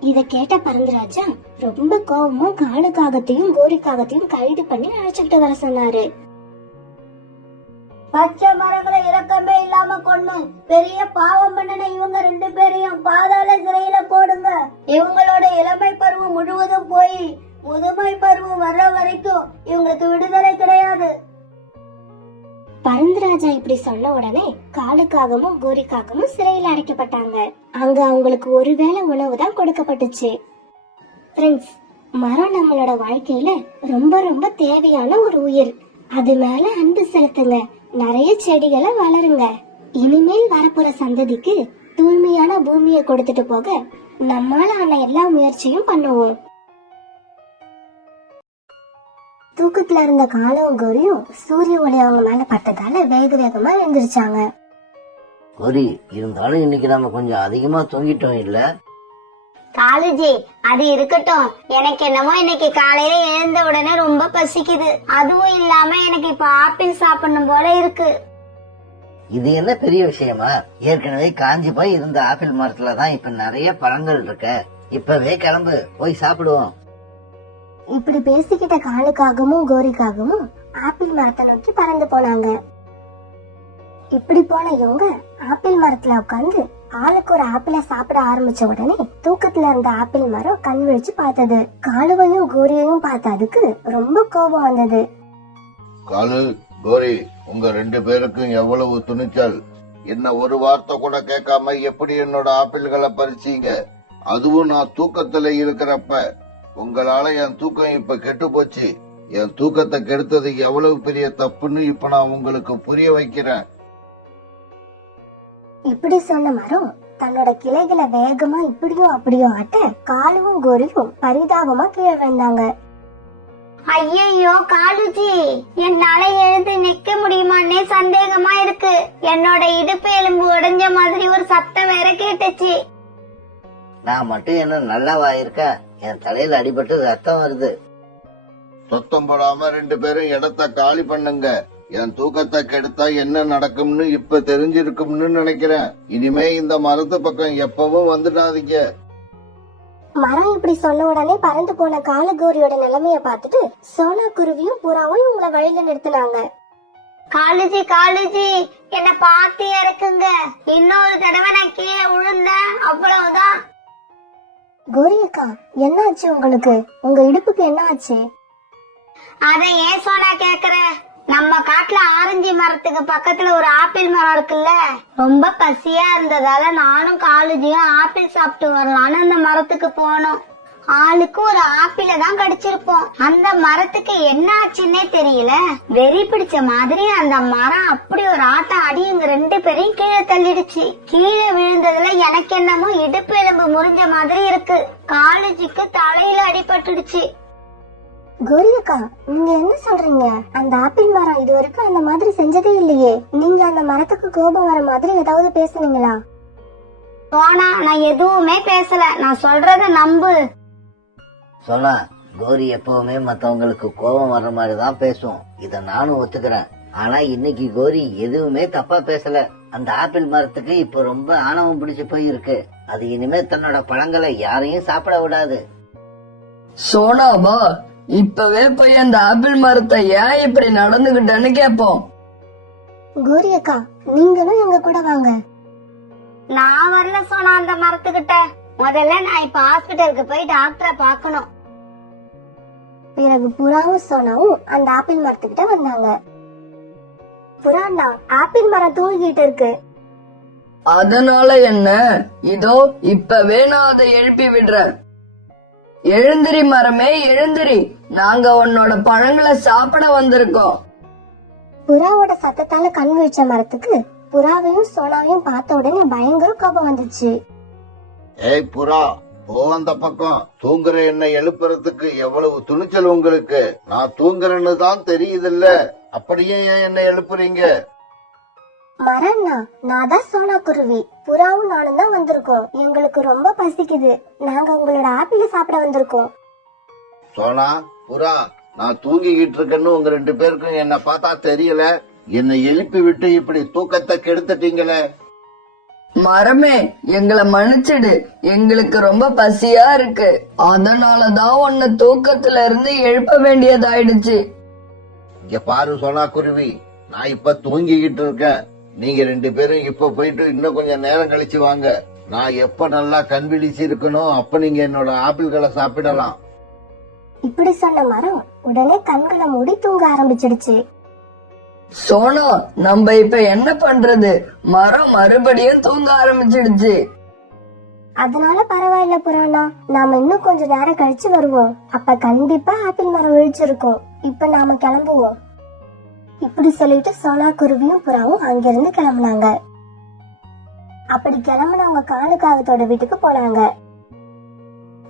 இத கேட்ட பரந்தராஜா ரொம்ப கோபமா காலுக்காகத்தையும் கோரிக்காகத்தையும் கைது பண்ணி அழைச்சுக்கிட்டு வர சொன்னாரு. பச்சை மரங்களை இரக்கமே இல்லாம கொண்டு பெரிய பாவம் பண்ணின இவங்க 2 பேரையும் பாதாள சிறையில போடுங்க. இவங்களோட இளமை பருவம் முழுவதும் போய் முதுமை பருவம் வர்ற வரைக்கும் இவங்களுக்கு விடுதலை கிடையாது. பரந்தராஜா இப்படி சொன்ன உடனே காலுக்காகவும் கோரிக்காகவும் சிறையில் அடைக்கப்பட்டாங்க. அங்க அவங்களுக்கு ஒருவேளை உணவு தான் கொடுக்கப்பட்டுச்சு. ஃப்ரெண்ட்ஸ், மரம் நம்மளோட வாழ்க்கையில ரொம்ப ரொம்ப தேவையான ஒரு உயிர். அது மேல அன்பு செலுத்துங்க, நிறைய செடிகளை வளருங்க. இனிமேல் வரப்போற சந்ததிக்கு தூய்மையான பூமியை கொடுத்துட்டு போக நம்மால ஆன எல்லா முயற்சியும் பண்ணுவோம். தூக்கத்துல இருந்த காலும் கோரியும் சூரிய ஒளி அவங்க மேல பட்டதால வேக வேகமா எழுந்திருச்சாங்க. கோரி, இருந்தாலும் இன்னைக்கு நாம கொஞ்சம் அதிகமா தூங்கிட்டோம் இல்ல? காலுஜி, அது இருக்கட்டும். எனக்கு என்னமோ இன்னைக்கு காலையில எழுந்த உடனே ரொம்ப பசிக்குது. அதுவும் இல்லாம எனக்கு இப்ப ஆப்பிள் சாப்பிடணும் போல இருக்கு. இது என்ன பெரிய விஷயமா? ஏற்கனவே காஞ்சி போய் இருந்த ஆப்பிள் மரத்துலதான் இப்ப நிறைய பழங்கள் இருக்க. இப்பவே கிளம்பு, போய் சாப்பிடுவோம். இப்படி பேசிக்கிட்ட காலுக்காகவும் கோரிக்காகவும் ஆப்பிள் மரத்தை நோக்கி பறந்து போனாங்க. இப்படி போன இவங்க ஆப்பிள் மரத்துல உட்கார்ந்து ஆளுக்கு ஒரு ஆப்பிள சாப்பிட ஆரம்பிச்ச உடனே தூக்கத்துல இருந்த ஆப்பிள் மரம் கண் விழிச்சு பார்த்தது. காலுவையும் கோரியையும் பார்த்த அதுக்கு ரொம்ப கோபம் வந்தது. காலு, கோரி, உங்க 2 பேருக்கும் எவ்வளவு துணிச்சல்! என்ன ஒரு வார்த்தை கூட கேட்காம எப்படி என்னோட ஆப்பிள்களை பறிச்சீங்க? அதுவும் நான் தூக்கத்துல இருக்கிறப்ப. உங்களால என் தூக்கம் இப்ப கெட்டு போச்சு. என் தூக்கத்தை கெடுத்தது எவ்வளவு பெரிய தப்புன்னு இப்ப நான் உங்களுக்கு புரிய வைக்கிறேன். இப்படி சொன்ன மரம் தன்னோட கிளைகளை வேகமா இப்படியும் அப்படியும் ஆட்ட காலுவும் கோரியும் பரிதாபமா கீழே விழுந்தாங்க. ஐயோ காலுஜி, என்னால எழுந்து நிக்க முடியுமான்னே சந்தேகமா இருக்கு. என்னோட இடுப்பு எலும்பு உடைஞ்ச மாதிரி ஒரு சத்தம் வேற கேட்டுச்சு. நான் மட்டும் என்ன நல்லாவா இருக்கேன்? என் தலையில அடிபட்டு ரத்தம் வருது. சொத்தம் போடாம 2 பேரும் இடத்த காலி பண்ணுங்க. என் தூக்கத்தை கெடுத்தா என்ன நடக்கும்னு இப்ப தெரிஞ்சிருக்கும்னு நினைக்கிறேன். இனிமே இந்த மரத்து பக்கம் எப்பவும் வந்துடாதீங்க. மரம் இப்படி சொன்ன உடனே பறந்து போன காலு கோரியோட நிலைமைய பார்த்துட்டு சோனா குருவியும் புறாவும் இவங்கள வழியில நிறுத்தினாங்க. காலுஜி, காலுஜி, என்ன பார்த்து இறக்குங்க. இன்னொரு தடவை நான் கீழே விழுந்தேன், அவ்வளவுதான். கோரியக்கா, என்ன ஆச்சு உங்களுக்கு? உங்க இடுப்புக்கு என்ன ஆச்சு? அத ஏன் சோனா கேக்குற? நம்ம காட்டுல ஆரஞ்சு மரத்துக்கு பக்கத்துல ஒரு ஆப்பிள் மரம் இருக்குல்ல, ரொம்ப பசியா இருந்ததால நானும் காலுஜியும் ஆப்பிள் சாப்பிட்டு வரலான்னு அந்த மரத்துக்கு போனோம். ஆளுக்கு ஒரு ஆப்பிள தான் கடிச்சிருப்போம். அந்த மரத்துக்கு என்ன ஆச்சுன்னே தெரியல. வெறி பிடிச்ச மாதிரி அந்த மரம் அப்படி ஒரு ஆட்டம் ஆடி எங்க 2 பேரையும் கீழே தள்ளிடுச்சு. கீழே விழுந்ததுல எனக்கு என்னமோ இடுப்பு எலும்பு முறிஞ்ச மாதிரி இருக்கு. காலுஜிக்கு தலையில அடிபட்டுடுச்சு. கோரி அக்கா, நீங்க என்ன சொல்றீங்க? அந்த ஆப்பிள் மரம் இது வரைக்கும் அந்த மாதிரி செஞ்சதே இல்லையே. நீங்க அந்த மரத்துக்கு கோபம் வர மாதிரி ஏதாவது பேசுனீங்களா? சோனா, நான் எதுவுமே பேசல. நான் சொல்றத நம்பு. சோனா, கோரி எப்பவுமே மத்தவங்களுக்கு கோபம் வர்ற மாதிரி தான் பேசும். இத நானும் ஒத்துக்கிறேன். ஆனா இன்னைக்கு கோரி எதுவுமே தப்பா பேசல. அந்த ஆப்பிள் மரத்துக்கு இப்ப ரொம்ப ஆணவம் பிடிச்சு போய் இருக்கு. அது இனிமே தன்னோட பழங்களை யாரையும் சாப்பிட விடாது. சோனாபா, இப்பவே போய் அந்த ஆப்பிள் மரத்தை ஏன் இப்படி நடந்துகிட்டேன்னு கேப்போம். கோரி அக்கா, நீங்களும் எங்க கூட வாங்க. நான் வரல சோனா அந்த மரத்துக்கிட்ட. முதல்ல நான் இப்ப ஹாஸ்பிட்டலுக்கு போய் டாக்டரை பார்க்கணும். பிறகு புறாவும் சோனாவும் அந்த ஆப்பிள் மரத்துக்கிட்ட வந்தாங்க. புறாண்ணா, ஆப்பிள் மரம் தூங்கிட்டு இருக்கு. அதனால என்ன? இதோ இப்பவே நான் அதை எழுப்பி விடுறேன். எழுந்திரி மரமே, எழுந்திரி. நாங்க உன்னோட பழங்களை சாப்பிட வந்திருக்கோம். புறாவோட சத்தத்தால கண் விழிச்ச மரத்துக்கு புறாவையும் சோனாவையும் பார்த்த உடனே பயங்கர கோபம் வந்துச்சு. ஏய் புறா, போ அந்த பக்கம். தூங்குற என்ன எழுப்புறதுக்கு எவ்வளவு துணிச்சல் உங்களுக்கு? நான் தூங்குறேன்னு தான் தெரியுதில்ல, அப்படியே ஏன் என்ன எழுப்புறீங்க? மரண்ணா, நான் தான் சோனா குருவி. புறாவும் நானும் தான் வந்திருக்கோம். எங்களுக்கு ரொம்ப பசிக்குது. நாங்க உங்களோட ஆப்பிள சாப்பிட வந்திருக்கோம். சோனா, புறா, நான் தூங்கிக்கிட்டு இருக்கேன்னு உங்க ரெண்டு பேருக்கும் என்ன பார்த்தா தெரியல. என்னை எழுப்பி விட்டு இப்படி தூக்கத்தை கெடுத்துட்டீங்களே. மரமே, எங்களை மன்னிச்சிடு. எங்களுக்கு ரொம்ப பசியா இருக்கு. அதனாலதான் உன்னை தூக்கத்துல இருந்து எழுப்ப வேண்டியதாயிடுச்சு. இங்க பாரு சோனா குருவி, நான் இப்ப தூங்கிக்கிட்டு இருக்கேன். நீங்க ரெண்டு பேரும் இப்ப போயிட்டு இன்னும் கொஞ்சம் நேரம் கழிச்சு வாங்க. நான் எப்ப நல்லா கண் விழிச்சு இருக்கணும் அப்ப நீங்க என்னோட ஆப்பிள்களை சாப்பிடலாம். இப்படி சொன்ன மரம் உடனே கண்களை மூடி தூங்க ஆரம்பிச்சிடுச்சு. சோனா, நம்ம இப்ப என்ன பண்றது? மரம் மறுபடியும் தூங்க ஆரம்பிச்சிடுச்சு. அதனால பரவாயில்ல புறானா, நாம இன்னும் கொஞ்ச நேரம் கழிச்சு வருவோம். அப்ப கண்டிப்பா ஆப்பிள் மரம் விழிச்சிருக்கும். இப்ப நாம கிளம்புவோம். இப்படி சொல்லிட்டு சோனா குருவியும் புறாவும் அங்கிருந்து கிளம்புனாங்க. அப்படி கிளம்புனவங்க காலுக்காகத்தோட வீட்டுக்கு போனாங்க.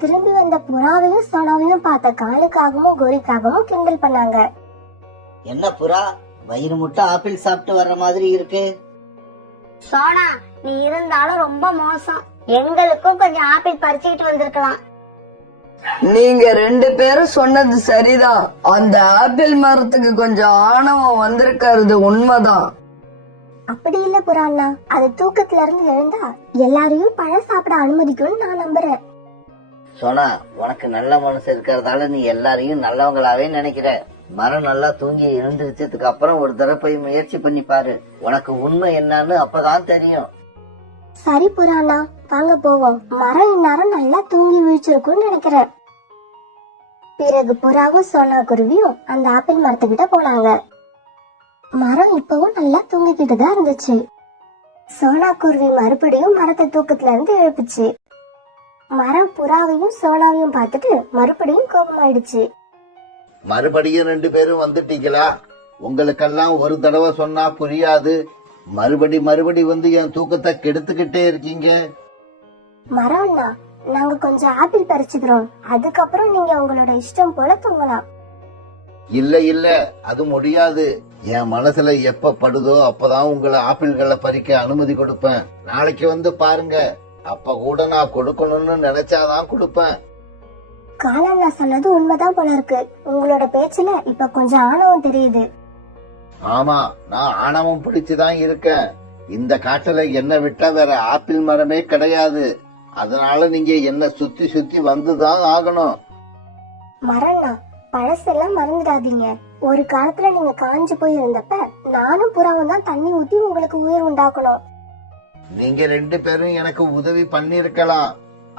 திரும்பி வந்த புறாவையும் சோனாவையும் பார்த்த காலுக்காகவும் கோரிக்காகவும் கிண்டல் பண்ணாங்க. என்ன புறா, வயிறு முட்டை ஆப்பிள் சாப்பிட்டு வர்ற மாதிரி இருக்கு. சோனா, நீ இருந்தாலும் ரொம்ப மோசம். எங்களுக்கும் கொஞ்சம் ஆப்பிள் பறிச்சுக்கிட்டு வந்திருக்கலாம். நீங்க ரெண்டு பேரும் சொன்னது சரிதான். அந்த ஆப்பிள் மரத்துக்கு கொஞ்சம் ஆணவம் வந்திருக்கிறது உண்மைதான். அப்படி இல்ல புறாண்ணா, அது தூக்கத்துல இருந்து எழுந்தா எல்லாரையும் பழம் சாப்பிட அனுமதிக்கும்னு நான் நம்புறேன். சோனா, உனக்கு நல்ல மனசு இருக்கிறதால நீ எல்லாரையும் நல்லவங்களாவே நினைக்கிற. மரம் நல்லா தூங்கி எழுந்திருச்சதுக்கு அப்புறம் ஒரு தடவை போய் முயற்சி பண்ணி பாரு. உனக்கு உண்மை என்னன்னு அப்பதான் தெரியும். சரி புறாண்ணா, வாங்க போவோம். மரம் இந்நேரம் நல்லா தூங்கி வீழ்ச்சிருக்கும்னு நினைக்கிறேன். பிறகு புறாவும் சோனா குருவியும் அந்த ஆப்பிள் மரத்துக்கிட்ட போனாங்க. மரம் இப்பவும் நல்லா தூங்கிக்கிட்டு தான் இருந்துச்சு. சோனா குருவி மறுபடியும் மரத்தை தூக்கத்துல இருந்து எழுப்புச்சு. மரம் புறாவையும் சோனாவையும் பார்த்துட்டு மறுபடியும் கோபமாயிடுச்சு. மறுபடியும் ரெண்டு பேரும் வந்துட்டீங்களா? உங்களுக்கெல்லாம் ஒரு தடவை சொன்னா புரியாது. மறுபடி வந்து என் தூக்கத்தை கெடுத்துக்கிட்டே இருக்கீங்க. மரம்னா, நாங்க கொஞ்சம் ஆப்பிள் பறிச்சுக்கிறோம். அதுக்கப்புறம் நீங்க உங்களோட இஷ்டம் போல தூங்கலாம். இல்ல, அது முடியாது. என் மனசுல எப்ப படுதோ அப்பதான் உங்களை ஆப்பிள்களை பறிக்க அனுமதி கொடுப்பேன். நாளைக்கு வந்து பாருங்க, அப்ப கூட நான் கொடுக்கணும்னு நினைச்சாதான் கொடுப்பேன். காலண்ணா சொன்னது உண்மைதான் போல இருக்கு. உங்களோட பேச்சுல இப்ப கொஞ்சம் ஆணவம் தெரியுது. ஆமா, நான் ஆணவம் பிடிச்சுதான் இருக்கேன். இந்த காட்டுல என்ன விட்டா வேற ஆப்பிள் மரமே கிடையாது. அதனால நீங்க என்ன சுத்தி சுத்தி வந்துதான் ஆகணும். மரம்னா, பழசெல்லாம் மறந்துடாதீங்க. ஒரு காலத்துல நீங்க காஞ்சு போய் இருந்தப்ப நானும் புறாவும் தான் தண்ணி ஊத்தி உங்களுக்கு உயிர் உண்டாக்கணும். நீங்க ரெண்டு பேரும் எனக்கு உதவி பண்ணிருக்கலாம்.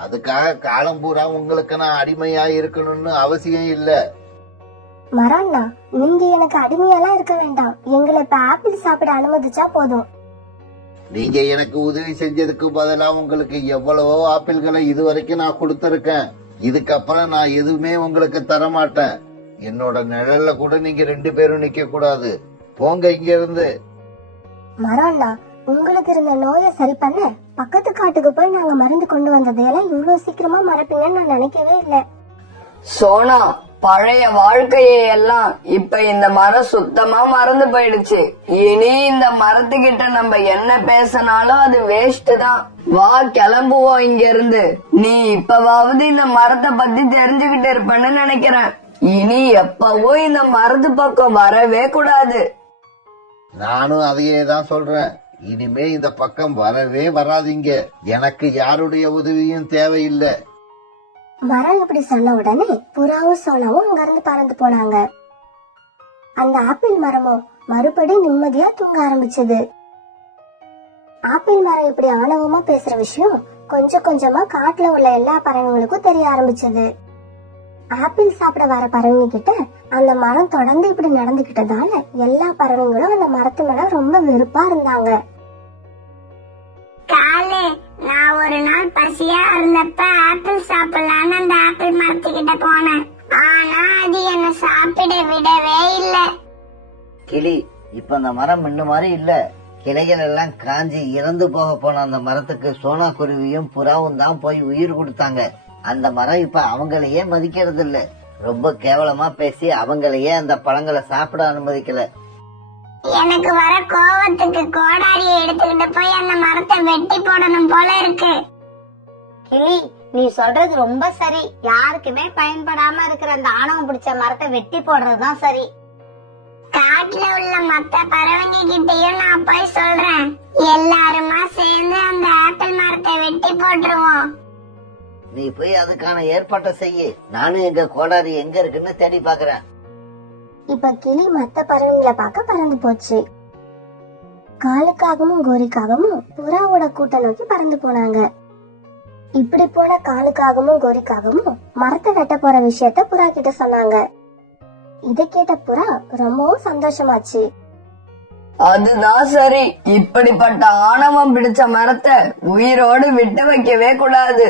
அதுக்காக காலம் பூரா உங்களுக்கு நான் அடிமையா இருக்கணும்னு அவசியம் இல்ல. மரம்னா, நீங்க எனக்கு அடிமையெல்லாம் இருக்க வேண்டாம். எங்களை இப்ப ஆப்பிள் சாப்பிட அனுமதிச்சா போதும். நீங்க எனக்கு உதவி செஞ்சதுக்கு பதிலா உங்களுக்கு எவ்வளவோ ஆப்பிள்களை இதுவரைக்கும் நான் கொடுத்திருக்கேன். இதுக்கப்புறம் நான் எதுவுமே உங்களுக்கு தர மாட்டேன். என்னோட நிழல்ல கூட நீங்க ரெண்டு பேரும் நிக்க கூடாது. போங்க இங்க இருந்து. மரம்னா, உங்களுக்கு இருந்த நோயை சரி பண்ண பக்கத்து காட்டுக்கு போய் நாங்க மருந்து கொண்டு வந்ததையெல்லாம் இவ்வளவு சீக்கிரமா மறப்பீங்கன்னு நான் நினைக்கவே இல்ல. சோனா, பழைய வாழ்க்கையை எல்லாம் இப்ப இந்த மரம் சுத்தமா மறந்து போயிடுச்சு. இனி இந்த மரத்துக்கிட்ட நம்ம என்ன பேசினாலும் அது வேஸ்ட் தான். வா கிளம்புவோம் இங்க இருந்து. நீ இப்பவாவது இந்த மரத்தை பத்தி தெரிஞ்சுக்கிட்டு இருப்பேன்னு நினைக்கிறேன். இனி எப்பவும் இந்த மரத்து பக்கம் வரவே கூடாது. நானும் அதையே தான் சொல்றேன். இனிமே இந்த பக்கம் வரவே வராதீங்க. எனக்கு யாருடைய உதவியும் தேவையில்லை. மரம் இப்படி சொன்ன உடனே புறாவும் சோனாவும் அங்கிருந்து பறந்து போனாங்க. அந்த ஆப்பிள் மரமும் மறுபடியும் நிம்மதியா தூங்க ஆரம்பிச்சது. ஆப்பிள் மரம் இப்படி ஆணவமா பேசுற விஷயம் கொஞ்சம் கொஞ்சமா காட்டுல உள்ள எல்லா பறவைகளுக்கும் தெரிய ஆரம்பிச்சது. ஆப்பிள் சாப்பிட வர பறவைங்க கிட்ட அந்த மரம் தொடர்ந்து இப்படி நடந்துகிட்டதால எல்லா பறவைங்களும் அந்த மரத்து மேல ரொம்ப வெறுப்பா இருந்தாங்க. காலு, நான் ஒரு நாள் பசியா இருந்தப்ப ஆப்பிள் சாப்பிடலான்னு அந்த ஆப்பிள் மரத்துக்கிட்ட போனேன். ஆனா அது என்ன சாப்பிட விடவே இல்ல. கிளி, இப்ப அந்த மரம் முன்ன மாதிரி இல்ல. கிளைகள் எல்லாம் காஞ்சி இறந்து போக போன அந்த மரத்துக்கு சோனா குருவியும் புறாவும் தான் போய் உயிர் கொடுத்தாங்க. அந்த மரம் இப்ப அவங்களையே மதிக்கிறது இல்ல. ரொம்ப கேவலமா பேசி அவங்களையே அந்த பழங்களை சாப்பிட அனுமதிக்கல. எனக்கு வர கோவத்துக்கு கோடாரியை எடுத்துக்கிட்டு போய் அந்த மரத்தை வெட்டி போடணும் போல இருக்கு. கிளி, நீ சொல்றது ரொம்ப சரி. யாருக்குமே பயன்படாம இருக்கிற அந்த ஆணவம் பிடிச்ச மரத்தை வெட்டி போடுறதுதான் சரி. காட்டுல உள்ள மத்த பறவைங்க கிட்டயும் நான் போய் சொல்றேன். எல்லாருமா சேர்ந்து அந்த ஆப்பிள் மரத்தை வெட்டி போட்டுருவோம். நீ போய் அதுக்கான ஏற்பாட்டை செய்ய. நானும் எங்க கோடாரி எங்க இருக்குன்னு தேடி பாக்குறேன். இப்ப கிளி மத்த பறவைங்களை பார்க்க பறந்து போச்சு. காலுக்காகவும் கோரிக்காகவும் புறாவோட கூட்ட நோக்கி பறந்து போனாங்க. இப்படி போன காலுக்காகவும் கோரிக்காகவும் மரத்தை வெட்ட போற விஷயத்த புறா கிட்ட சொன்னாங்க. இதை கேட்ட புறா ரொம்பவும் சந்தோஷமாச்சு. அதுதான் சரி. இப்படிப்பட்ட ஆணவம் பிடிச்ச மரத்தை உயிரோடு விட்டு வைக்கவே கூடாது.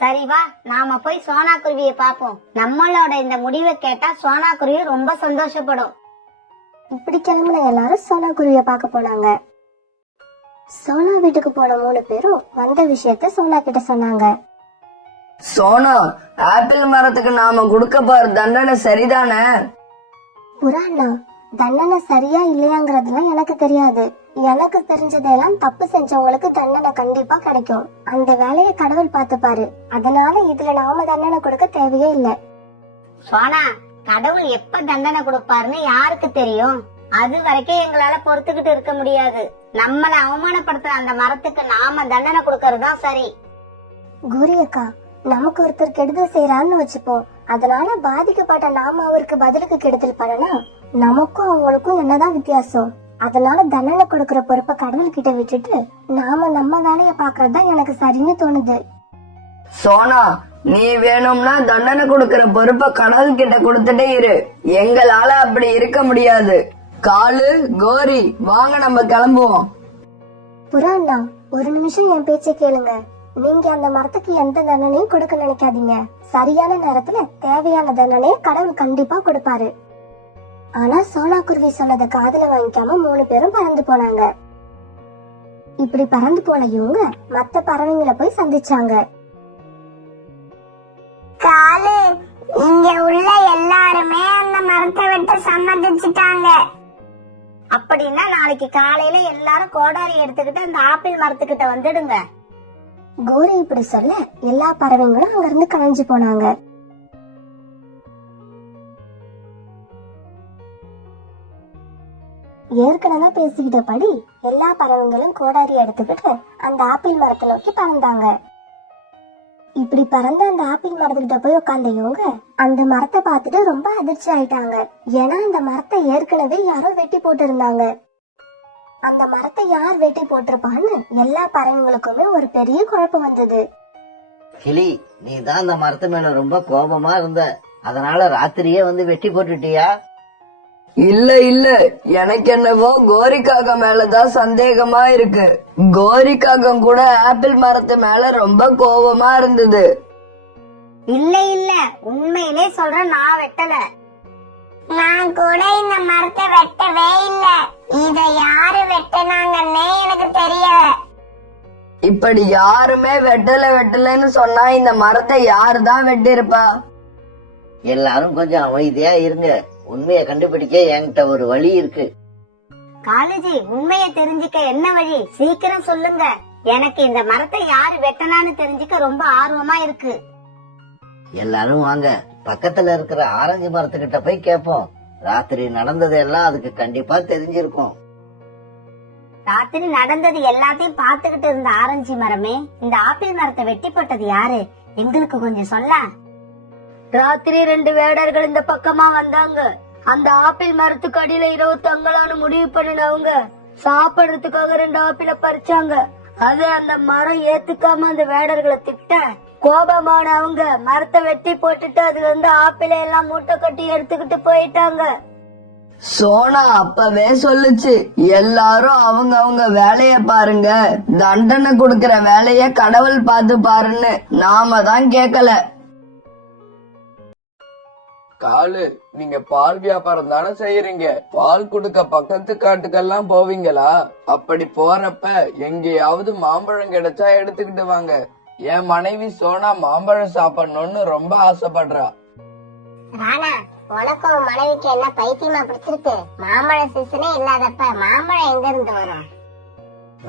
சரி வா, நாம போய் சோனா குருவியை பாப்போம். நம்மளோட இந்த முடிவை கேட்டா சோனா குருவி ரொம்ப சந்தோஷப்படும். இப்படி கிளம்புன எல்லாரும் சோனா குருவிய பார்க்க போனாங்க. சோனா வீட்டுக்கு போன 3 பேரும் வந்த விஷயத்த சோனா கிட்ட சொன்னாங்க. சோனா, ஆப்பிள் மரத்துக்கு நாம கொடுக்க போற தண்டனை சரிதானே? புறாண்ணா, தண்டனை சரியா இல்லையாங்கிறதுலாம் எனக்கு தெரியாது. எனக்கு தெரிஞ்சதெல்லாம் தப்பு செஞ்சவங்களுக்கு தண்டனை கண்டிப்பா கிடைக்கும். அந்த வேலையை கடவுள் பார்த்துப்பாரு. அதனால இதுல நாம தண்டனை கொடுக்க தேவையே இல்ல. சோனா, கடவுள் எப்ப தண்டனை கொடுப்பாருன்னு யாருக்கு தெரியும்? அது வரைக்கும் எங்களால பொறுத்துக்கிட்டு இருக்க முடியாது. நம்மள அவமானப்படுத்துற அந்த மரத்துக்கு நாம தண்டனை கொடுக்கறதுதான் சரி. கோரி அக்கா, நமக்கு ஒருத்தர் கெடுதல் செய்யறான்னு வச்சுப்போம். அதனால பாதிக்கப்பட்ட நாம அவருக்கு பதிலுக்கு கெடுதல் பண்ணனா நமக்கும் அவங்களுக்கும் என்னதான் வித்தியாசம்? அதனால தண்டனை கொடுக்கற பொறுப்பை கடவுள் கிட்ட விட்டுட்டு நாம நம்ம வேலைய பாக்குறதுதான் எனக்கு சரின்னு தோணுது. சோனா, நீ வேணும்னா தண்டனை கொடுக்கற பொறுப்பை கடவுள் கிட்ட கொடுத்துட்டே இரு. எங்களால அப்படி இருக்க முடியாது. காலு, கோரி, வாங்க நம்ம கிளம்புவோம். புறாண்ணா, ஒரு நிமிஷம் என் பேச்சை கேளுங்க. நீங்க அந்த மரத்துக்கு எந்த தண்டனையும் கொடுக்க நினைக்காதீங்க. சரியான நேரத்துல தேவையான தண்டனையை கடவுள் கண்டிப்பா கொடுப்பாரு. ஆனா சோனா குருவி சொன்னதை காதுல வாங்கிக்காம 3 பேரும் பறந்து போனாங்க. இப்படி பறந்து போன இவங்க மத்த பறவைங்களை போய் சந்திச்சாங்க. காலு, இங்க உள்ள எல்லாருமே அந்த மரத்தை வெட்ட சம்மதிச்சுட்டாங்க. அப்படின்னா நாளைக்கு காலையில எல்லாரும் கோடாரி எடுத்துக்கிட்டு அந்த ஆப்பிள் மரத்துக்கிட்ட வந்துடுங்க. கோரி இப்படி சொல்ல எல்லா பறவைங்களும் அங்கிருந்து கலைஞ்சு போனாங்க. ஏற்கனவே பேசிக்கிட்டபடி எல்லா பறவைங்களும் கோடாரி எடுத்துக்கிட்டு அந்த ஆப்பிள் மரத்தை நோக்கி பறந்தாங்க. இப்படி பறந்த அந்த ஆப்பிள் மரத்துக்கிட்ட போய் உட்கார்ந்த இவங்க அந்த மரத்தை பார்த்துட்டு ரொம்ப அதிர்ச்சி ஆயிட்டாங்க. ஏன்னா அந்த மரத்தை ஏற்கனவே யாரோ வெட்டி போட்டு இருந்தாங்க. அந்த மரத்தை யார் வெட்டி போட்டிருப்பான்னு எல்லா பறவைங்களுக்குமே ஒரு பெரிய குழப்பம் வந்தது. கிளி, நீ தான் அந்த மரத்து மேல ரொம்ப கோபமா இருந்த. அதனால ராத்திரியே வந்து வெட்டி போட்டுட்டியா? இல்ல இல்ல, எனக்கு என்னவோ கோரிக்காக மேலதான் சந்தேகமா இருக்கு. கோரிக்காகம் கூட ஆப்பிள் மரத்து மேல ரொம்ப கோபமா இருந்தது. இல்ல இல்ல, உண்மையிலே சொல்றேன், நான் வெட்டல. நான் கூட இந்த மரத்தை வெட்டவே இல்ல. இத யாரு வெட்டினாங்கன்னே எனக்கு தெரியல. இப்படி யாருமே வெட்டலன்னு சொன்னா இந்த மரத்தை யாருதான் வெட்டிருப்பா? எல்லாரும் கொஞ்சம் அமைதியா இருங்க. உண்மையை கண்டுபிடிக்க என்கிட்ட ஒரு வழி இருக்கு. காலேஜி, உண்மையை தெரிஞ்சுக்க என்ன வழி? சீக்கிரம் சொல்லுங்க. எனக்கு இந்த மரத்தை யாரு வெட்டனான்னு தெரிஞ்சுக்க ரொம்ப ஆர்வமா இருக்கு. எல்லாரும் வாங்க, பக்கத்துல இருக்கிற ஆரஞ்சு மரத்துக்கிட்ட போய் கேட்போம். ராத்திரி நடந்ததெல்லாம் அதுக்கு கண்டிப்பா தெரிஞ்சிருக்கும். ராத்திரி நடந்தது எல்லாத்தையும் பாத்துக்கிட்டு இருந்த ஆரஞ்சு மரமே, இந்த ஆப்பிள் மரத்தை வெட்டி போட்டது யாரு? எங்களுக்கு கொஞ்சம் சொல்ல. ராத்திரி 2 வேடர்கள் இந்த பக்கமா வந்தாங்க. அந்த ஆப்பிள் மரத்துக்கு அடியில இரவு தங்கலான்னு முடிவு பண்ணினவங்க சாப்பிடுறதுக்காக 2 ஆப்பிள பறிச்சாங்க. அது அந்த மரம் ஏத்துக்காம அந்த வேடர்களை திட்ட கோபமான அவங்க மரத்தை வெட்டி போட்டுட்டு அதுல இருந்து ஆப்பிளை எல்லாம் மூட்டை கட்டி எடுத்துக்கிட்டு போயிட்டாங்க. சோனா அப்பவே சொல்லுச்சு, எல்லாரும் அவங்க வேலைய பாருங்க, தண்டனை கொடுக்கற வேலைய கடவுள் பார்த்து பாருன்னு. நாம தான் கேக்கல. காலு, நீங்க பால் வியாபாரம் தானே செய்யறீங்க? பால் குடுக்க பக்கத்து காட்டுக்கெல்லாம் போவீங்களா? அப்படி போறப்ப எங்கேயாவது மாம்பழம் கிடைச்சா எடுத்துக்கிட்டு வாங்க. என் மனைவி சோனா மாம்பழம் சாப்பிடணும்னு ரொம்ப ஆசைப்படுறா. ராணா, உனக்கும் மனைவிக்கு என்ன பைத்தியமா பிடிச்சிருக்கு? மாம்பழ சீசனே இல்லாதப்ப மாம்பழம் எங்க இருந்து வரும்?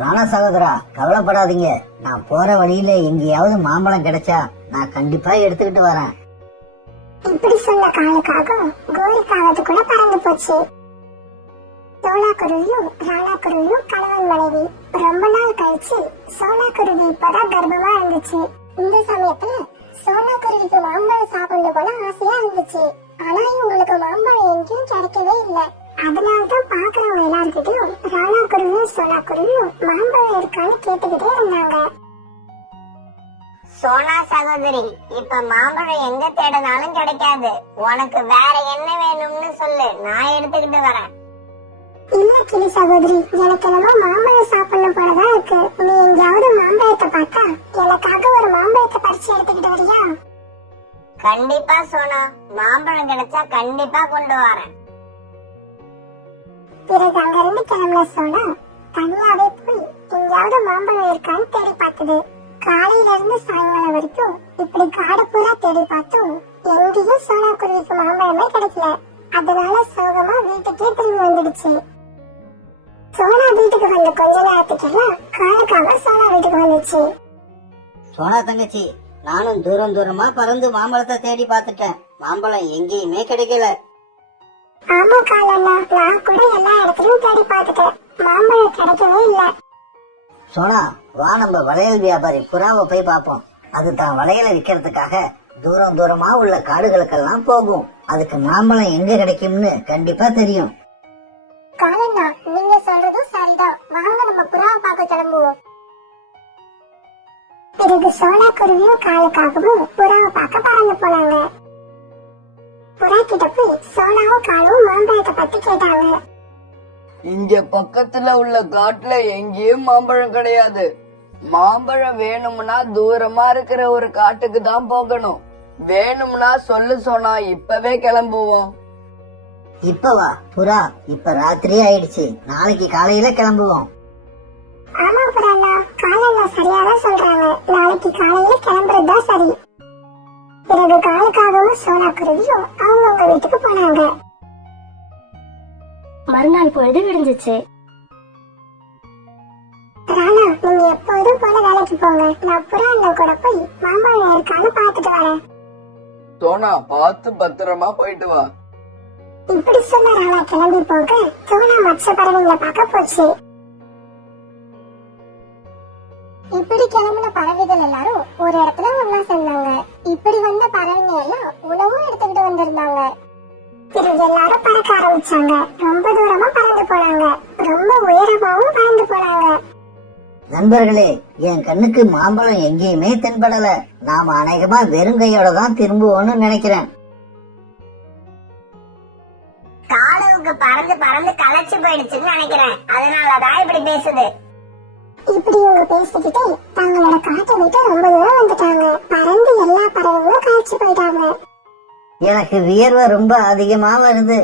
ராணா சகோதரா, கவலைப்படாதீங்க. நான் போற வழியில எங்கேயாவது மாம்பழம் கிடைச்சா நான் கண்டிப்பா எடுத்துக்கிட்டு வரேன். இப்படி சொன்ன காலுக்காகவும் கோரிக்காவது கூட பறந்து போச்சு. சோனா குருவியும் ராணா குருவியும் கணவன் மனைவி. ரொம்ப நாள் கழிச்சு சோனா குருவி இப்பதான் கர்ப்பமா இருந்துச்சு. இந்த சமயத்துல சோனா குருவிக்கு மாம்பழம் சாப்பிடணும் போல ஆசையா இருந்துச்சு. ஆனா இவங்களுக்கு மாம்பழம் எங்கேயும் கிடைக்கவே இல்லை. அதனாலதான் பாக்குறவங்க எல்லார்கிட்டயும் ராணா குருவியும் சோனா குருவியும் மாம்பழம் இருக்கான்னு கேட்டுக்கிட்டே இருந்தாங்க. சோனா சகோதரி, இப்ப மாம்பழம் எங்க தேடினாலும் கிடைக்காது. உனக்கு வேற என்ன வேணும்னு சொல்லு, நான் எடுத்துக்கிட்டு வரேன். இல்ல கிளி சகோதரி, எனக்கு என்னமோ மாம்பழம் சாப்பிடணும் போலதான் இருக்கு. நீ எங்கேயாவது மாம்பழத்தை பார்த்தா எனக்காக ஒரு மாம்பழத்தை பறிச்சு எடுத்துக்கிட்டு வரியா? கண்டிப்பா சோனா, மாம்பழம் கிடைச்சா கண்டிப்பா கொண்டு வரேன். பிறகு அங்கிருந்து கிளம்புன சோனா தனியாவே போய் எங்கேயாவது மாம்பழம் இருக்கான்னு தேடி பார்த்தது. காலையில இருந்து சாயங்காலம் வரைக்கும் இப்படி காடு பூரா தேடி பார்த்தும் எங்கேயும் சோனா குருவிக்கு மாம்பழமே கிடைக்கல. அதனால சோகமா வீட்டுக்கே திரும்பி வந்துடுச்சு. சோனா வீட்டுக்கு வந்த கொஞ்ச நேரத்துக்கெல்லாம் காலுக்காக சோனா வீட்டுக்கு வந்துச்சு. சோனா தங்கச்சி, நானும் தூரம் தூரமா பறந்து மாம்பழத்தை தேடி பார்த்துட்டேன். மாம்பழம் எங்கேயுமே கிடைக்கல. ஆமா காலண்ணா, நான் கூட எல்லா இடத்துலயும் தேடி பார்த்துட்டேன். மாம்பழம் கிடைக்கவே இல்ல. சோனா, வா நம்ம வளையல் வியாபாரி புறாவை போய் பார்ப்போம். அது தான் வளையலை விற்கிறதுக்காக தூரம் தூரமா உள்ள காடுகளுக்கெல்லாம் போகும். அதுக்கு மாம்பழம் எங்க கிடைக்கும்னு கண்டிப்பா தெரியும். காலண்ணா, நீங்க சொல்றதும் சரிதான். வாங்க நம்ம புறாவை பார்க்க கிளம்புவோம். பிறகு சோனா குருவியும் காலுக்காகவும் புறாவை பார்க்க பறந்து போனாங்க. புறா கிட்ட போய் சோனாவும் காலும் மாம்பழத்தை பத்தி கேட்டாங்க. இங்க பக்கத்துல உள்ள காட்டுல எங்கேயும் மாம்பழம் கிடையாது. மாம்பழம் வேணும்னா தூரமா இருக்கிற ஒரு காட்டுக்கு தான் போகணும். வேணும்னா சொல்லு சோனா, இப்பவே கிளம்புவோம். இப்பவா புறா? இப்ப ராத்திரி ஆயிடுச்சு. நாளைக்கு காலையில கிளம்புவோம். ஆமா புறாண்ணா, காலண்ணா சரியாதான் சொல்றாங்க. நாளைக்கு காலையில கிளம்புறதுதான் சரி. பிறகு காலுக்காகவும் சோனா குருவியும் அவங்கவுங்க வீட்டுக்கு போனாங்க. மறுநாள் பொழுது விடிஞ்சிச்சு. ராணா, நீங்க எப்போதும் போல வேலைக்கு போங்க. நான் புறா அண்ணன் கூட போய் மாம்பழம் இருக்கான்னு பாத்துட்டு வரேன். சோனா, பார்த்து பத்திரமா போயிட்டு வா. இப்படி சொன்ன ராணா கிளம்பி போக சோனா மற்ற பறவைங்களை பார்க்க போச்சு. இப்படி கிளம்புன பறவைகள் எல்லாரும் ஒரு இடத்துல ஒன்னா சேர்ந்தாங்க. இப்படி வந்த பறவைங்க எல்லாம் உணவும் எடுத்துக்கிட்டு வந்திருந்தாங்க. பிறகு எல்லாரும் பறக்க ஆரம்பிச்சாங்க. ரொம்ப தூரமா பறந்து போனாங்க. ரொம்ப உயரமாவும் பறந்து போனாங்க. நண்பர்களே, என் கண்ணுக்கு மாம்பழம் எங்கேயுமே தென்படல. நாம அநேகமா வெறுங்கையோட தான் திரும்புவோம்னு நினைக்கிறேன். காலுவுக்கு பறந்து பறந்து களைச்சு போயிடுச்சுன்னு நினைக்கிறேன். அதனாலதான் இப்படி பேசுது. இப்படி இவங்க பேசிக்கிட்டே தங்களோட காட்டை விட்டு ரொம்ப தூரம் வந்துட்டாங்க. பறந்து எல்லா பறவைகளும் கழிச்சு போயிட்டாங்க. எனக்கு வியர்வை ரொம்ப அதிகமா வருது.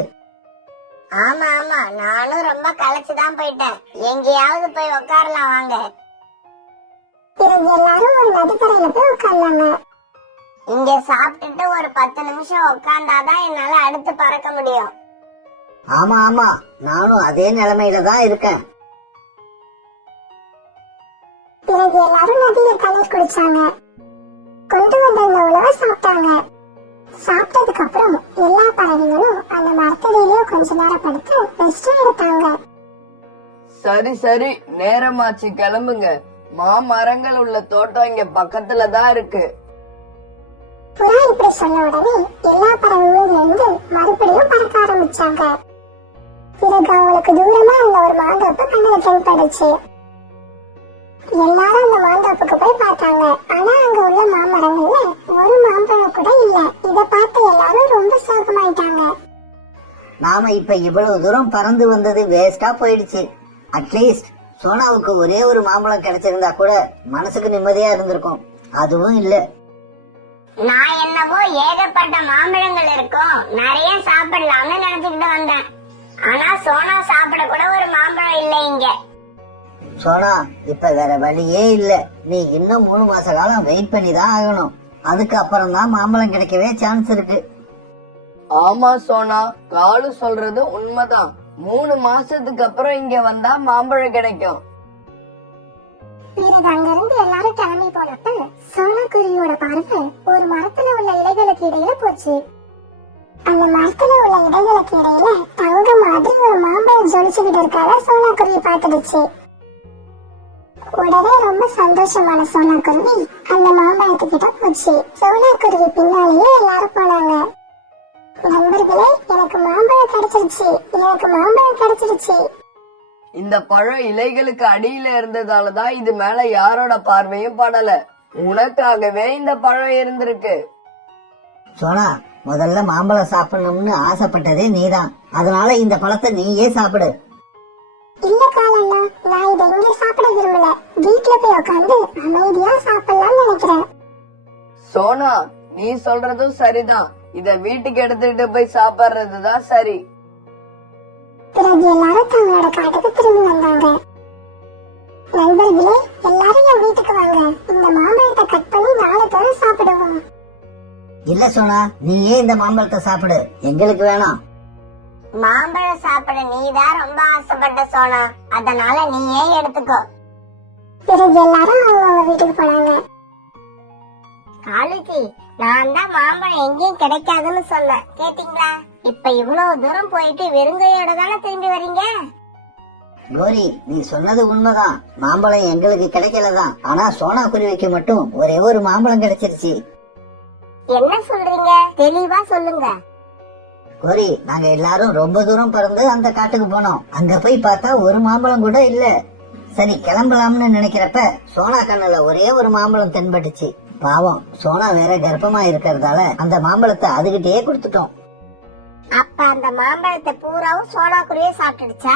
ஆமா ஆமா, நானும் ரொம்ப களைச்சுதான் போயிட்டேன். எங்கேயாவது போய் உட்காரலாம் வாங்க. பிறகு எல்லாரும் ஒரு நதிக்கரையில போய் உட்கார்ந்தாங்க. இங்க சாப்பிட்டுட்டு ஒரு 10 நிமிஷம் உட்கார்ந்தாதான் என்னால அடுத்து பறக்க முடியும். ஆமா ஆமா, நானும் அதே நிலைமையில தான் இருக்கேன். பிறகு எல்லாரும் நதியில் தண்ணீர் குடிச்சாங்க. கொண்டு வந்த இந்த உணவை சாப்பிட்டாங்க. சாப்பிட்டதுக்கு அப்புறம் எல்லா பறவைகளும் அந்த மரத்தடியிலேயே கொஞ்ச நேரம் படுத்து ரெஸ்ட் எடுத்தாங்க. சரி சரி, நேரமாச்சு, கிளம்புங்க. மாமரங்கள் உள்ள தோட்டம் இங்க பக்கத்துல தான் இருக்கு. புறா இப்படி சொன்ன உடனே எல்லா பறவைகளும் எழுந்து மறுபடியும் பறக்க ஆரம்பிச்சாங்க. பிறகு அவங்களுக்கு தூரமா இருந்த ஒரு மாந்தோப்பு கண்ணுல தென்பட்டுச்சு. எல்லாரும் அந்த மாந்தோப்புக்கு போய் பார்த்தாங்க. ஆனா அங்க உள்ள மாமரங்கள்ல ஒரு மாம்பழம் கூட இல்ல. இத பார்த்து எல்லாரும் ரொம்ப சோகமாயிட்டாங்க. நாம இப்ப இவ்வளவு தூரம் பறந்து வந்தது வேஸ்டா போயிடுச்சு. அட்லீஸ்ட் சோனாவுக்கு ஒரே ஒரு மாம்பழம் கிடைச்சிருந்தா கூட மனசுக்கு நிம்மதியா இருந்திருக்கும். அதுவும் இல்ல. நான் என்னவோ ஏகப்பட்ட மாம்பழங்கள் இருக்கும், நிறைய சாப்பிடலாம்னு நினைச்சுக்கிட்டு வந்தேன். ஆனா சோனா சாப்பிட கூட ஒரு மாம்பழம் இல்லை இங்க. சோனா, இப்ப வேற வழியே இல்ல. நீ இன்னும் 3 மாச காலம் வெயிட் பண்ணி தான் ஆகணும். அதுக்கு அப்புறம் தான் மாம்பழம் கிடைக்கவே சான்ஸ் இருக்கு. ஆமா சோனா, காலு சொல்றது உண்மைதான். 3 மாசத்துக்கு அப்புறம் இங்க வந்தா மாம்பழம் கிடைக்கும். பிறகு அங்கிருந்து எல்லாரும் கிளம்பி போனப்ப சோனாக்குருவியோட பார்வை ஒரு மரத்துல உள்ள இலைகளுக்கு இடையில போச்சு. அந்த மரத்துல உள்ள இலைகளுக்கு இடையில தங்க மாதிரி ஒரு மாம்பழம் ஜொலிச்சுக்கிட்டு இருக்காத சோனாக்குருவி பார்த்துடுச்சு. உடனே ரொம்ப சந்தோஷமான சோனாக்குருவி அந்த மாம்பழத்துக்கிட்ட போச்சு. சோனாக்குருவி பின்னாலேயே எல்லாரும் போனாங்க. நண்பர்களே, எனக்கு மாம்பழம் கிடைச்சிருச்சு, எனக்கு மாம்பழம் கிடைச்சிருச்சு. இந்த பழம் இலைகளுக்கு அடியில இருந்ததாலதான் இது மேல யாரோட பார்வையும் படல. உனக்காகவே இந்த பழம் இருந்திருக்கு. சோனா, முதல்ல மாம்பழம் சாப்பிடணும்னு ஆசைப்பட்டதே நீதான். அதனால இந்த பழத்தை நீயே சாப்பிடு. இல்ல காலண்ணா, நான் இதை இங்க சாப்பிட விரும்பல. வீட்டுல போய் உட்காந்து அமைதியா சாப்பிடலாம்னு நினைக்கிறேன். சோனா, நீ சொல்றதும் சரிதான். இத வீட்டுக்கு எடுத்துட்டு போய் சாப்பிடுறதுதான் சரி. பிறகு எல்லாரும் தங்களோட காட்டுக்கு திரும்பி வந்தாங்க. நண்பர்களே, எல்லாரும் என் வீட்டுக்கு வாங்க. இந்த மாம்பழத்தை கட் பண்ணி 4 பேரும் சாப்பிடுவோம். இல்ல சோனா, நீயே இந்த மாம்பழத்தை சாப்பிடு, எங்களுக்கு வேணாம். மாம்பழம் சாப்பிட நீதான் ரொம்ப ஆசைப்பட்ட சோனா, அதனால நீயே எடுத்துக்கோ. பிறகு எல்லாரும் அவங்க வீட்டுக்கு போனாங்க. காலுச்சி, நான் தான் மாம்பழம் எங்கேயும் கிடைக்காதுன்னு சொன்னேன், கேட்டீங்களா? இப்ப இவ்வளவு தூரம் போயிட்டு வெறுங்கையோட தானே திரும்பி வரீங்க. கோரி, நீ சொன்னது உண்மைதான். மாம்பழம் எங்களுக்கு கிடைக்கலதான். ஆனா சோனா குருவிக்கு மட்டும் ஒரே ஒரு மாம்பழம் கிடைச்சிருச்சு. என்ன சொல்றீங்க? தெளிவா சொல்லுங்க. கோரி, நாங்க எல்லாரும் ரொம்ப தூரம் பறந்து அந்த காட்டுக்கு போனோம். அங்க போய் பார்த்தா ஒரு மாம்பழம் கூட இல்ல. சரி, கிளம்பலாம்னு நினைக்கிறப்ப சோனா கண்ணுல ஒரே ஒரு மாம்பழம் தென்பட்டுச்சு. பாவம், சோனா வேற கர்ப்பமா இருக்கிறதால அந்த மாம்பழத்தை அதுகிட்டே கொடுத்துட்டோம். அப்ப அந்த மாம்பழத்தை பூராவும் சோனா குருவியே சாப்பிட்டுடுச்சா?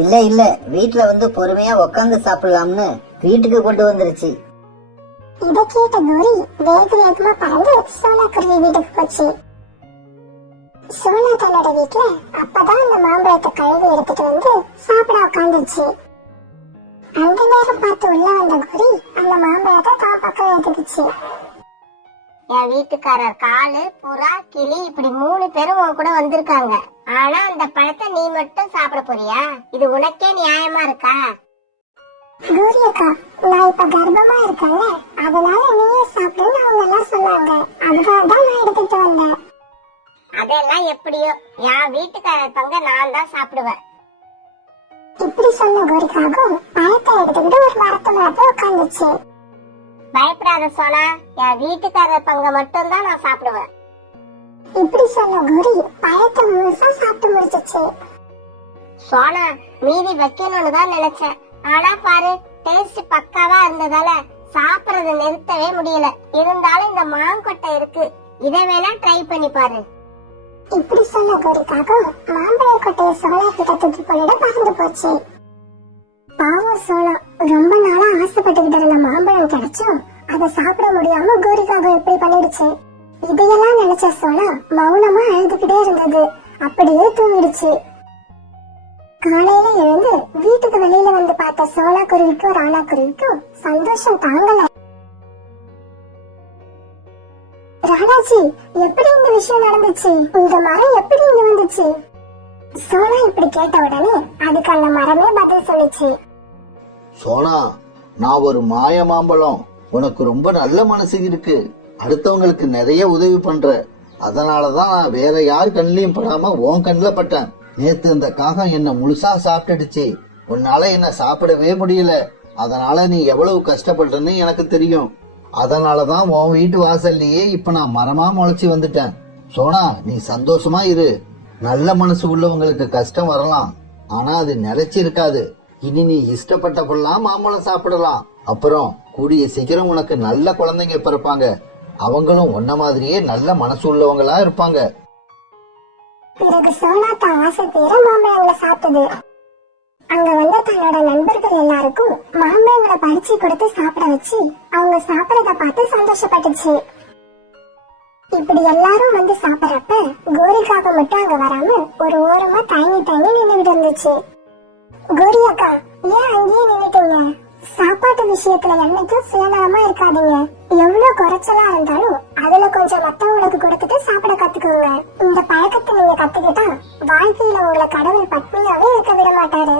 இல்ல இல்ல, வீட்டுல வந்து பொறுமையா உக்காந்து சாப்பிடலாம்னு வீட்டுக்கு கொண்டு வந்துருச்சு. இதை கேட்ட கோரி வேக வேகமா பறந்து சோனாக்குருவி வீட்டுக்கு போச்சு. சோனா தன்னோட வீட்டுல அப்பதான் அந்த மாம்பழத்தை கழுவி எடுத்துட்டு வந்து சாப்பிட உட்காந்துச்சு. அந்த நேரம் பார்த்து உள்ள வந்த கோரி அந்த மாம்பழத்தை தான் பக்கம் எடுத்துக்கிச்சு. என் வீட்டுக்காரர் காலு, புறா, கிளி இப்படி 3 பேரும் உன் கூட வந்திருக்காங்க. ஆனா அந்த பழத்தை நீ மட்டும் சாப்பிட போறியா? இது உனக்கே நியாயமா இருக்கா? கோரி அக்கா, நான் இப்ப கர்ப்பமா இருக்கேன்ல, அதனால நீயே சாப்பிடுன்னு அவங்க எல்லாம் சொன்னாங்க. அதுக்காக தான் நான் எடுத்துட்டு வந்தேன். அதெல்லாம் எப்படியோ, என் வீட்டுக்காரர் பங்க நான் தான் சாப்பிடுவேன். இப்படி சொன்ன கோரிக்காகவும் பழத்தை எடுத்துக்கிட்டு ஒரு மரத்து மரத்துல உட்காந்துச்சு. பயப்படாத சோனா, என் வீட்டுக்காரர் பங்க மட்டும் தான் நான் சாப்பிடுவேன். இப்படி சொன்ன கோரி பழத்தை முழுசா சாப்பிட்டு முடிச்சிச்சு. சோனா, மீதி வைக்கணும்னு தான் நினைச்சேன். ஆனா பாரு, டேஸ்ட் பக்காவா இருந்ததால சாப்பிடறத நிறுத்தவே முடியல. இருந்தாலும் இந்த மாங்கொட்டை இருக்கு, இதை வேணா ட்ரை பண்ணி பாரு. இப்படி சொன்ன கோரிக்காகவும் மாம்பழ கொட்டையை சோனா கிட்ட தூக்கி போயிட பறந்து போச்சு. பாவம் சோனா ரொம்ப நாளா ஆசைப்பட்டுக்கிட்டு இருந்த மாம்பழம் கிடைச்சும் அதை சாப்பிட முடியாம கோரிக்காக எப்படி பண்ணிடுச்சு. இதையெல்லாம் நினைச்ச சோனா மௌனமா அழுதுகிட்டே இருந்தது. அப்படியே தூங்கிடுச்சு. காலையில எழுந்து வீட்டுக்கு வெளியில வந்து பார்த்த சோனா குருவிக்கும் ராணா குருவிக்கும் சந்தோஷம் தாங்கல. அண்ணாச்சி, எப்படி இந்த விஷயம் நடந்துச்சு? இந்த மரம் எப்படி இங்க வந்துச்சு? சோனா இப்படி கேட்ட உடனே அதுக்கு அந்த மரமே பதில் சொல்லுச்சு. சோனா, நான் ஒரு மாய மாம்பழம். உனக்கு ரொம்ப நல்ல மனசு இருக்கு. அடுத்தவங்களுக்கு நிறைய உதவி பண்ற. அதனாலதான் நான் வேற யார் கண்ணிலையும் படாம உன் கண்ணில் பட்டேன். நேத்து இந்த காகம் என்ன முழுசா சாப்பிட்டுடுச்சு. உன்னால என்ன சாப்பிடவே முடியல. அதனால நீ எவ்வளவு கஷ்டப்படுறன்னு எனக்கு தெரியும். அதனாலதான் உன் வீட்டு வாசல்லையே இப்ப நான் மரமா முளைச்சு வந்துட்டேன். சோனா, நீ சந்தோஷமா இரு. நல்ல மனசு உள்ளவங்களுக்கு கஷ்டம் வரலாம், ஆனா அது நிலைச்சு இருக்காது. இனி நீ இஷ்டப்பட்டப்பெல்லாம் மாம்பழம் சாப்பிடலாம். அப்புறம் கூடிய சீக்கிரம் உனக்கு நல்ல குழந்தைங்க பிறப்பாங்க. அவங்களும் உன்ன மாதிரியே நல்ல மனசு உள்ளவங்களா இருப்பாங்க. பிறகு சோனா தான் ஆசை தீர மாம்பழங்களை சாப்பிட்டது. அங்க வந்த தன்னோட நண்பர்கள் எல்லாருக்கும் மாம்பழங்களை பறிச்சு கொடுத்து சாப்பிட வச்சு அவங்க சாப்பிடறத பார்த்து சந்தோஷப்பட்டுச்சு. இப்படி எல்லாரும் வந்து சாப்பிடறப்ப கோரிக்காக மட்டும் அங்க வராம ஒரு ஓரமா தயங்கி தயங்கி நின்றுட்டு இருந்துச்சு. கோரி அக்கா, ஏன் அங்கேயே நின்னுட்டீங்க? சாப்பாட்டு விஷயத்துல என்னைக்கும் சுயநலமா இருக்காதீங்க. எவ்வளவு குறைச்சலா இருந்தாலும் அதுல கொஞ்சம் மத்தவங்களுக்கு கொடுத்துட்டு சாப்பிட கத்துக்கோங்க. இந்த பழக்கத்தை நீங்க கத்துக்கிட்டா வாழ்க்கையில உங்களை கடவுள் பட்னியாவே இருக்க விட மாட்டாரு.